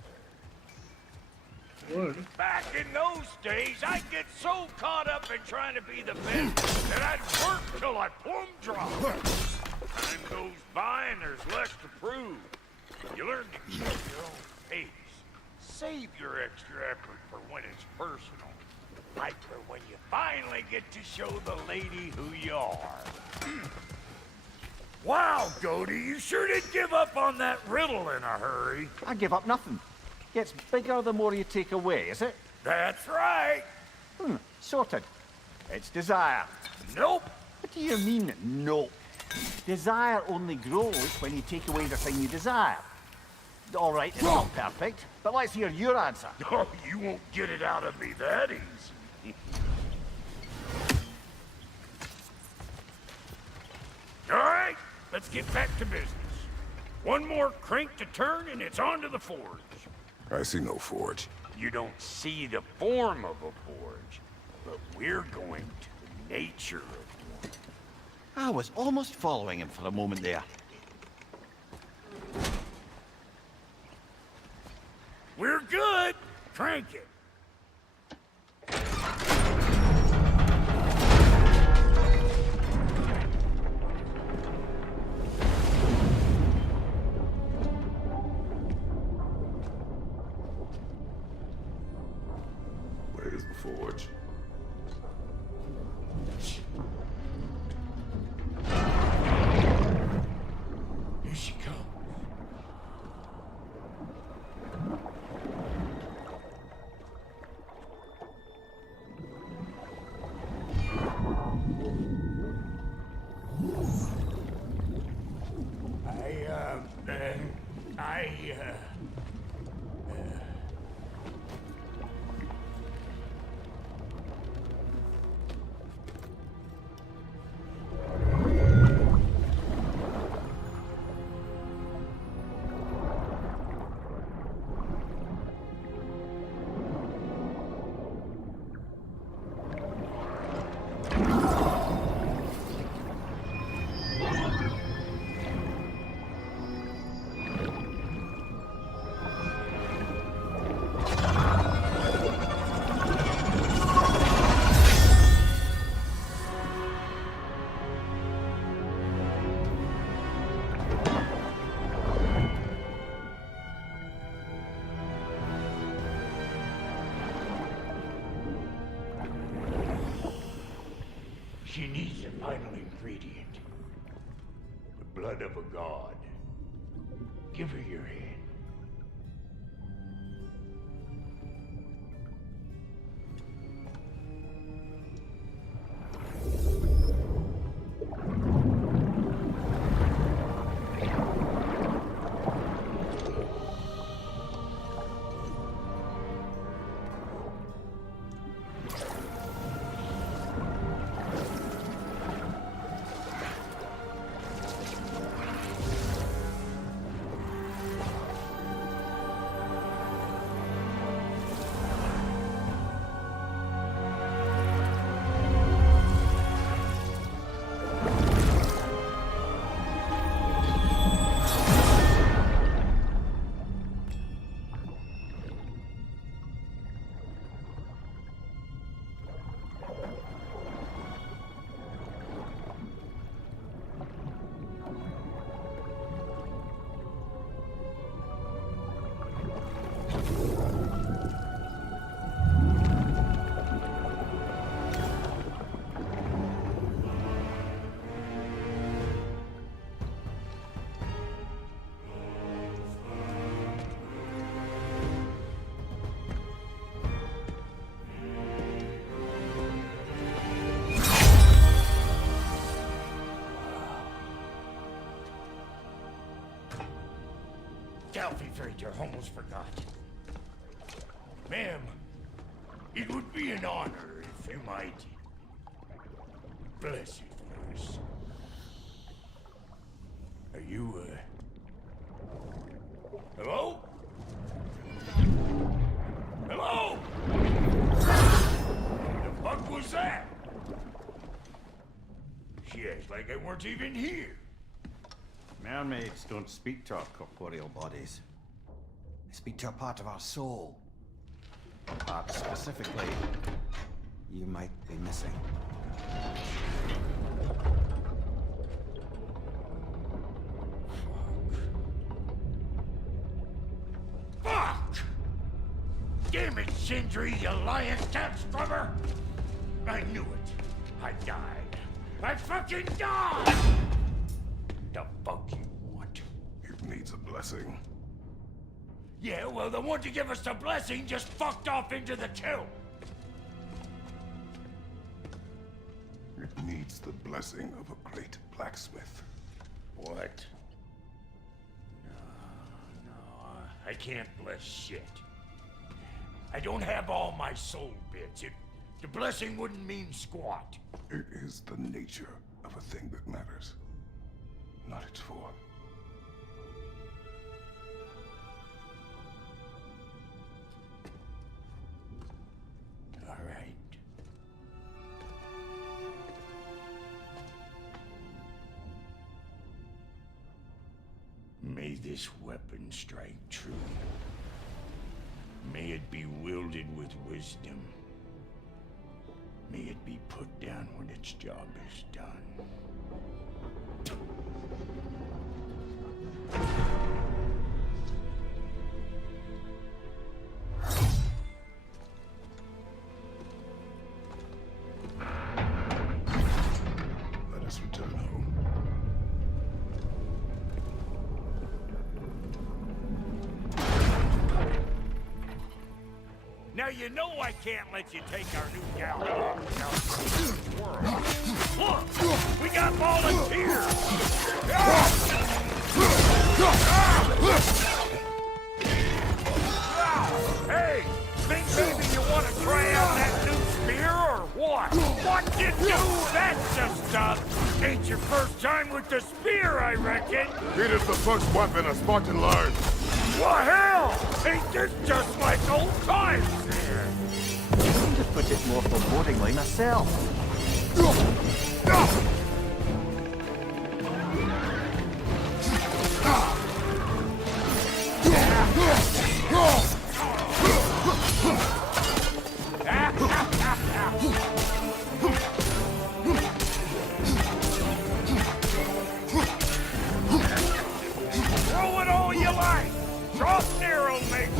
Wood? Back in those days, I'd get so caught up in trying to be the best that I'd work till I plumb dropped. Time goes by and there's less to prove. You learn to keep your own pace. Save your extra effort for when it's personal. Like for when you finally get to show the lady who you are. Wow, Goaty, you sure did give up on that riddle in a hurry. I give up nothing. Gets bigger the more you take away, is it? That's right. Sorted. It's desire. Nope. What do you mean, nope? Desire only grows when you take away the thing you desire. All right, it's not perfect, but let's hear your answer. Oh, you won't get it out of me that easy. All right, let's get back to business. One more crank to turn and it's on to the forge. I see no forge. You don't see the form of a forge, but we're going to the nature of one. I was almost following him for a moment there. We're good. Crank it. Where's the forge? Here she comes. She needs the final ingredient. The blood of a god. Give her your hand. Delphi almost forgot. Ma'am, it would be an honor if you might bless it for us. Are you, hello? Hello? The fuck was that? She acts like I weren't even here. Mermaids don't speak to our corporeal bodies. They speak to a part of our soul. A part specifically you might be missing. Fuck! Damn it, Sindri, you lying cat scrubber! I knew it. I died. I fucking died! The fuck you want? It needs a blessing. Yeah, well, the one to give us the blessing just fucked off into the tomb. It needs the blessing of a great blacksmith. What? No, I can't bless shit. I don't have all my soul bits. The blessing wouldn't mean squat. It is the nature of a thing that matters. what it's for. All right. May this weapon strike true. May it be wielded with wisdom. May it be put down when its job is done. Let us return home. Now you know I can't let you take our new gal out in the world. Look! We got volunteers! Hey! Think maybe you want to try out that new spear or what? What you do? That's the stuff! Ain't your first time with the spear, I reckon! It is the first weapon a Spartan learned. Well, hell! Ain't this just like old times here? To put it more forebodingly myself. Throw it all you like! Drop narrow, make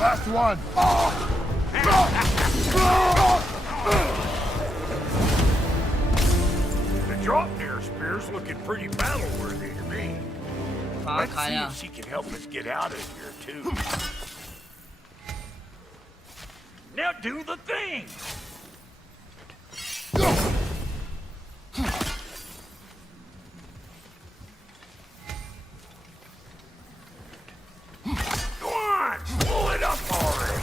Last one. The drop near spear's looking pretty battle-worthy to me. Let's see if she can help us get out of here, too. Now do the thing! Go on! Pull it up already!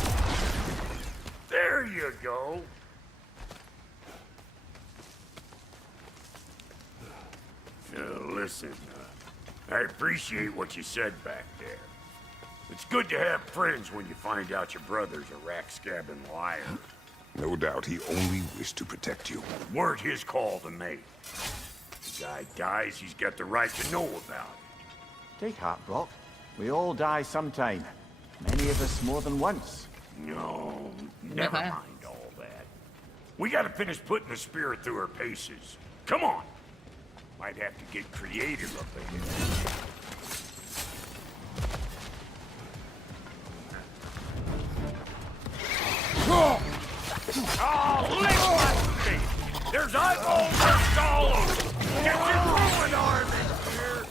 There you go! Listen, I appreciate what you said back there. It's good to have friends when you find out your brother's a rack-scabbing liar. No doubt he only wished to protect you. Weren't his call to make. The guy dies, he's got the right to know about it. Take heart, Brock. We all die sometime. Many of us more than once. No, never mind all that. We gotta finish putting the spirit through her paces. Come on! Might have to get creative up ahead. Oh, lick my feet! There's eyeballs left all over! Get your ruined arm in here!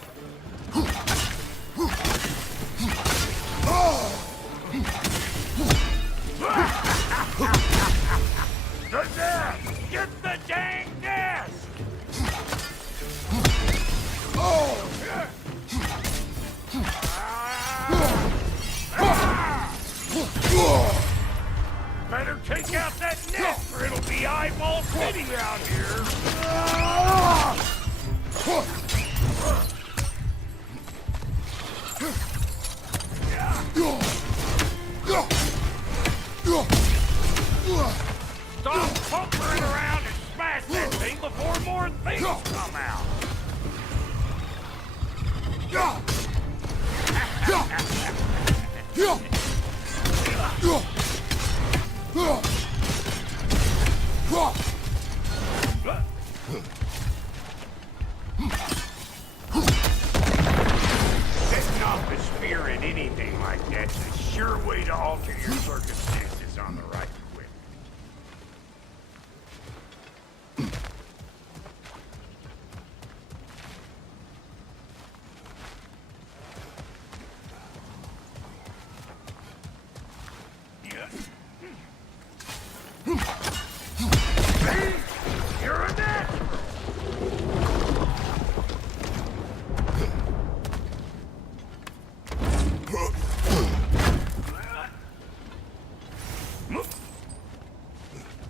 The desk! Get the dang desk! Better take out that net, or it'll be eyeball city out here. Stop pumpering around and smash that thing before more things come out.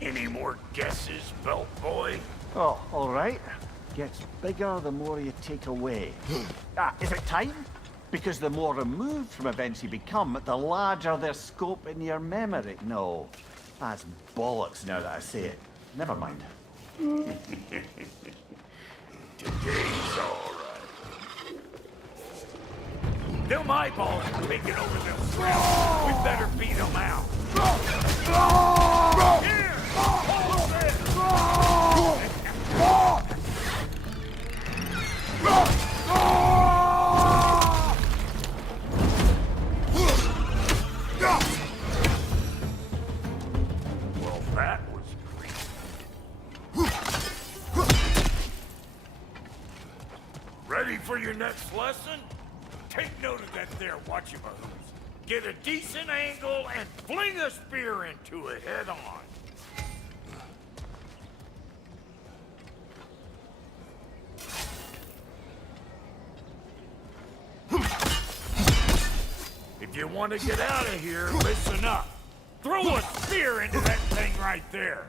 Any more guesses, belt boy? Oh, all right. Gets bigger the more you take away. Is it time? Because the more removed from events you become, the larger their scope in your memory. No, that's bollocks now that I say it. Never mind. Today's all right. Them eyeballs are taking over them friends. We better beat them out. Here! Hold this! Well, that was creepy. Ready for your next lesson? Take note of that there whatchamahoos. Get a decent angle and fling a spear into it head on. If you want to get out of here, listen up. Throw a spear into that thing right there.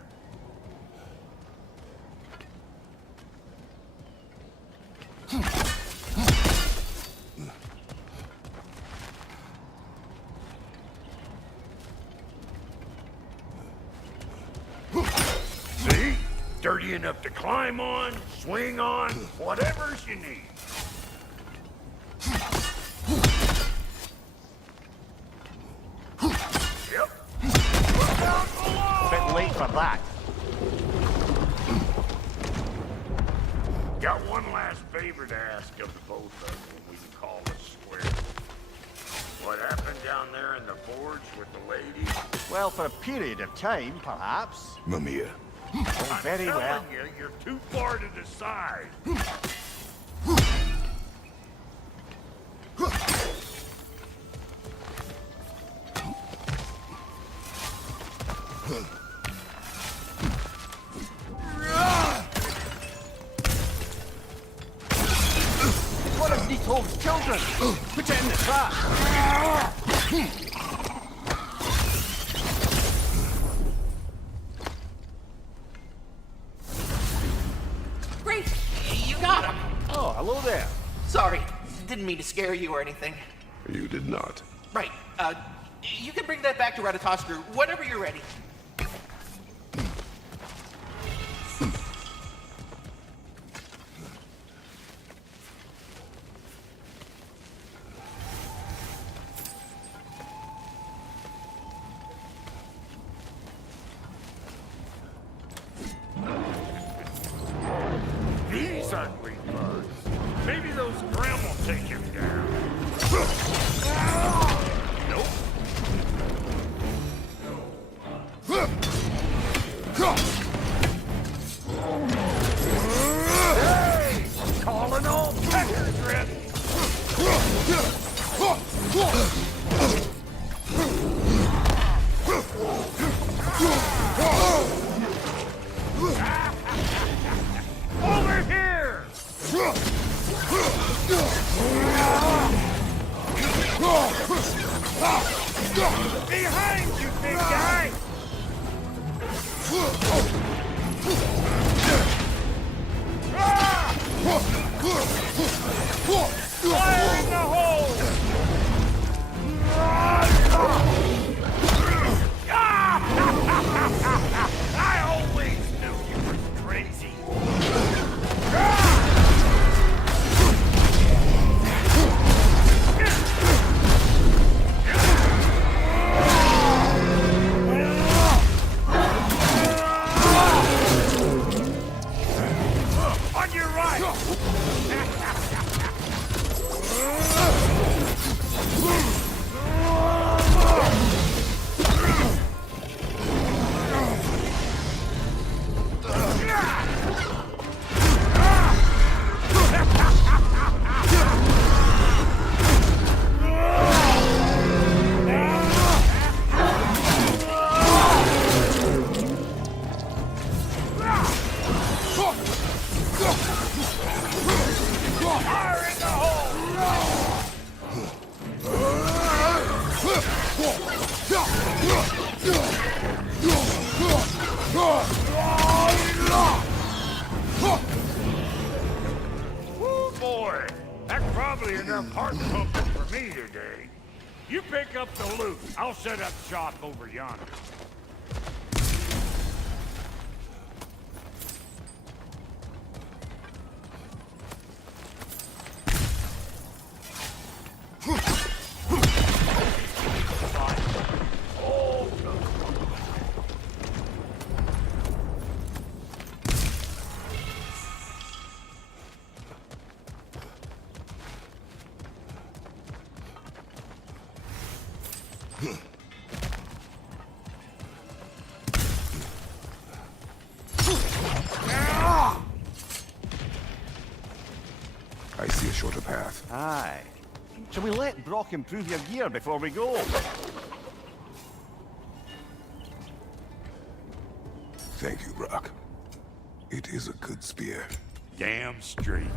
See? Dirty enough to climb on, swing on, whatever's you need. Yep. Look out below! Bit late for that. Got one last favor to ask of the both of them we can call us square. What happened down there in the forge with the lady? Well, for a period of time, perhaps. Mamiya. Oh, very I'm well. telling you, you're too far to the side. It's one of Nito's children. Put it in the trap. Great! You got him! Oh, hello there. Sorry, didn't mean to scare you or anything. You did not. Right, you can bring that back to DrToxic whenever you're ready. These ugly bugs. Maybe those Grim will take him down. Nope. Hey! Calling all peckers, Rip! Over here! Behind you, big guy! Fire in the hole! hardly enough heart pumping for me today. You pick up the loot. I'll set up shop over yonder. I see a shorter path. Aye. Shall we let Brock improve your gear before we go? Thank you, Brock. It is a good spear. Damn straight.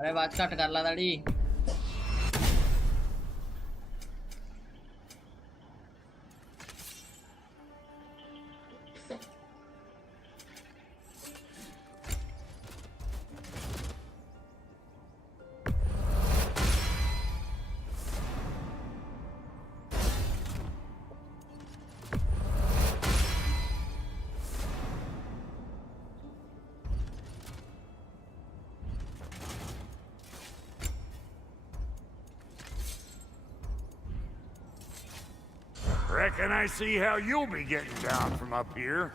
अरे बात cut कर ला दाढ़ी Reckon I see how you'll be getting down from up here.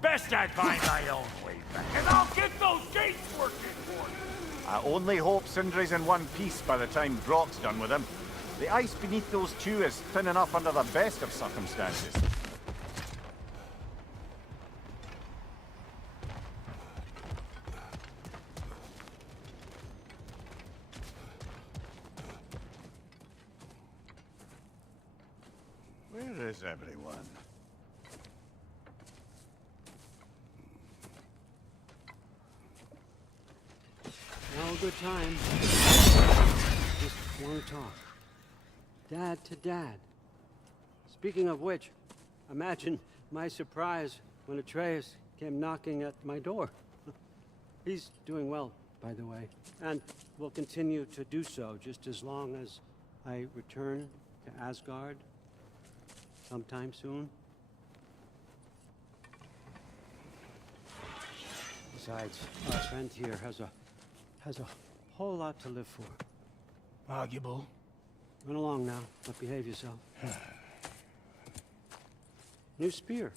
Best I find my own way back, and I'll get those gates working for you. I only hope Sindri's in one piece by the time Brock's done with him. The ice beneath those two is thin enough under the best of circumstances. Where is everyone? No good time. Just want to talk. Dad to dad. Speaking of which, imagine my surprise when Atreus came knocking at my door. He's doing well, by the way, and will continue to do so just as long as I return to Asgard sometime soon. Besides, our friend here has a whole lot to live for. Arguable. Run along now, but behave yourself. New spear.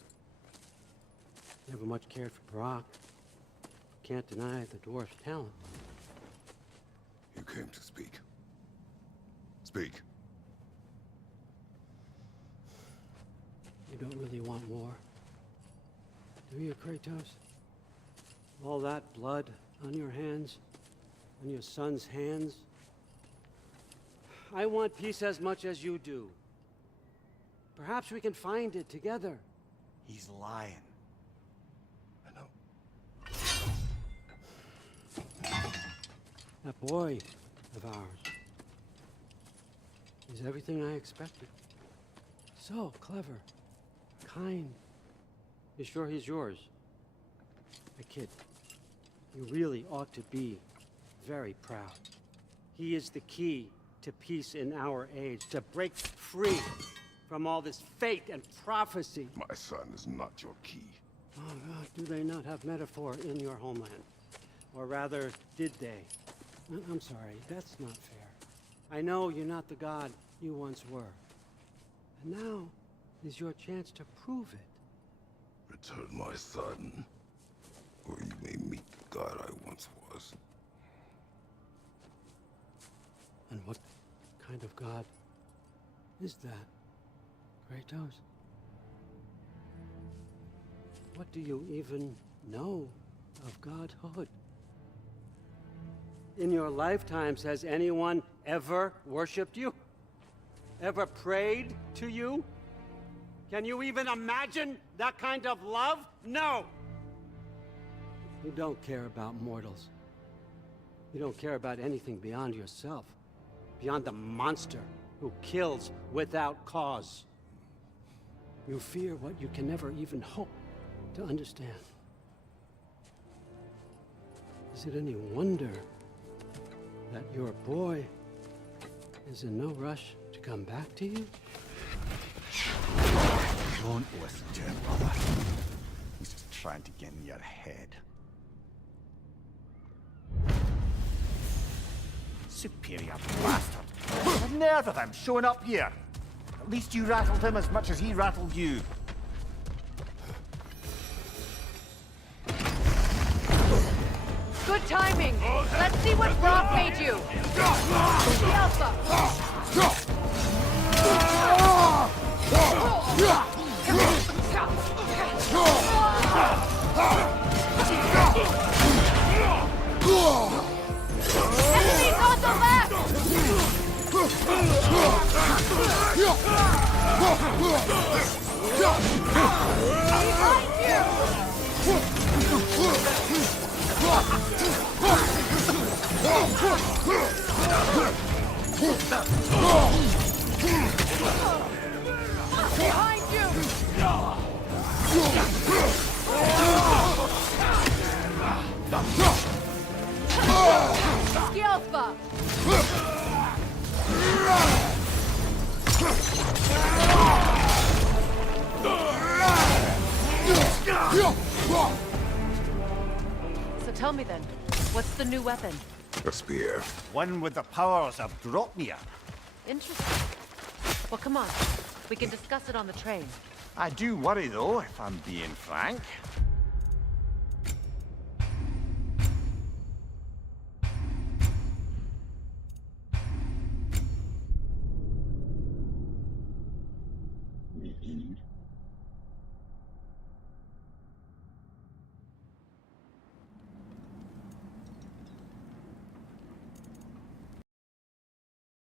Never much cared for Brock. Can't deny the dwarf's talent. You came to speak. Speak. You don't really want war, do you, Kratos? All that blood on your hands, on your son's hands. I want peace as much as you do. Perhaps we can find it together. He's lying. I know. That boy of ours is everything I expected. So clever, kind. You sure he's yours? I kid. You really ought to be very proud. He is the key to peace in our age, to break free from all this fate and prophecy. My son is not your key. Oh, God, do they not have metaphor in your homeland? Or rather, did they? I'm sorry, that's not fair. I know you're not the god you once were. And now is your chance to prove it. Return my son, or you may meet the god I once was. And what kind of god is that, Kratos? What do you even know of godhood? In your lifetimes, has anyone ever worshipped you? Ever prayed to you? Can you even imagine that kind of love? No! You don't care about mortals. You don't care about anything beyond yourself. Beyond the monster who kills without cause. You fear what you can never even hope to understand. Is it any wonder that your boy is in no rush to come back to you? Don't listen to him, brother. He's just trying to get in your head. Superior bastard. The nerve of him showing up here. At least you rattled him as much as he rattled you. Good timing. Let's see what Brock made you. The Alpha. Enemies on the left. Behind you! Skilfa! So tell me then, what's the new weapon? A spear. One with the powers of Dropnia. Interesting. Well, come on. We can discuss it on the train. I do worry, though, if I'm being frank. Mm-hmm.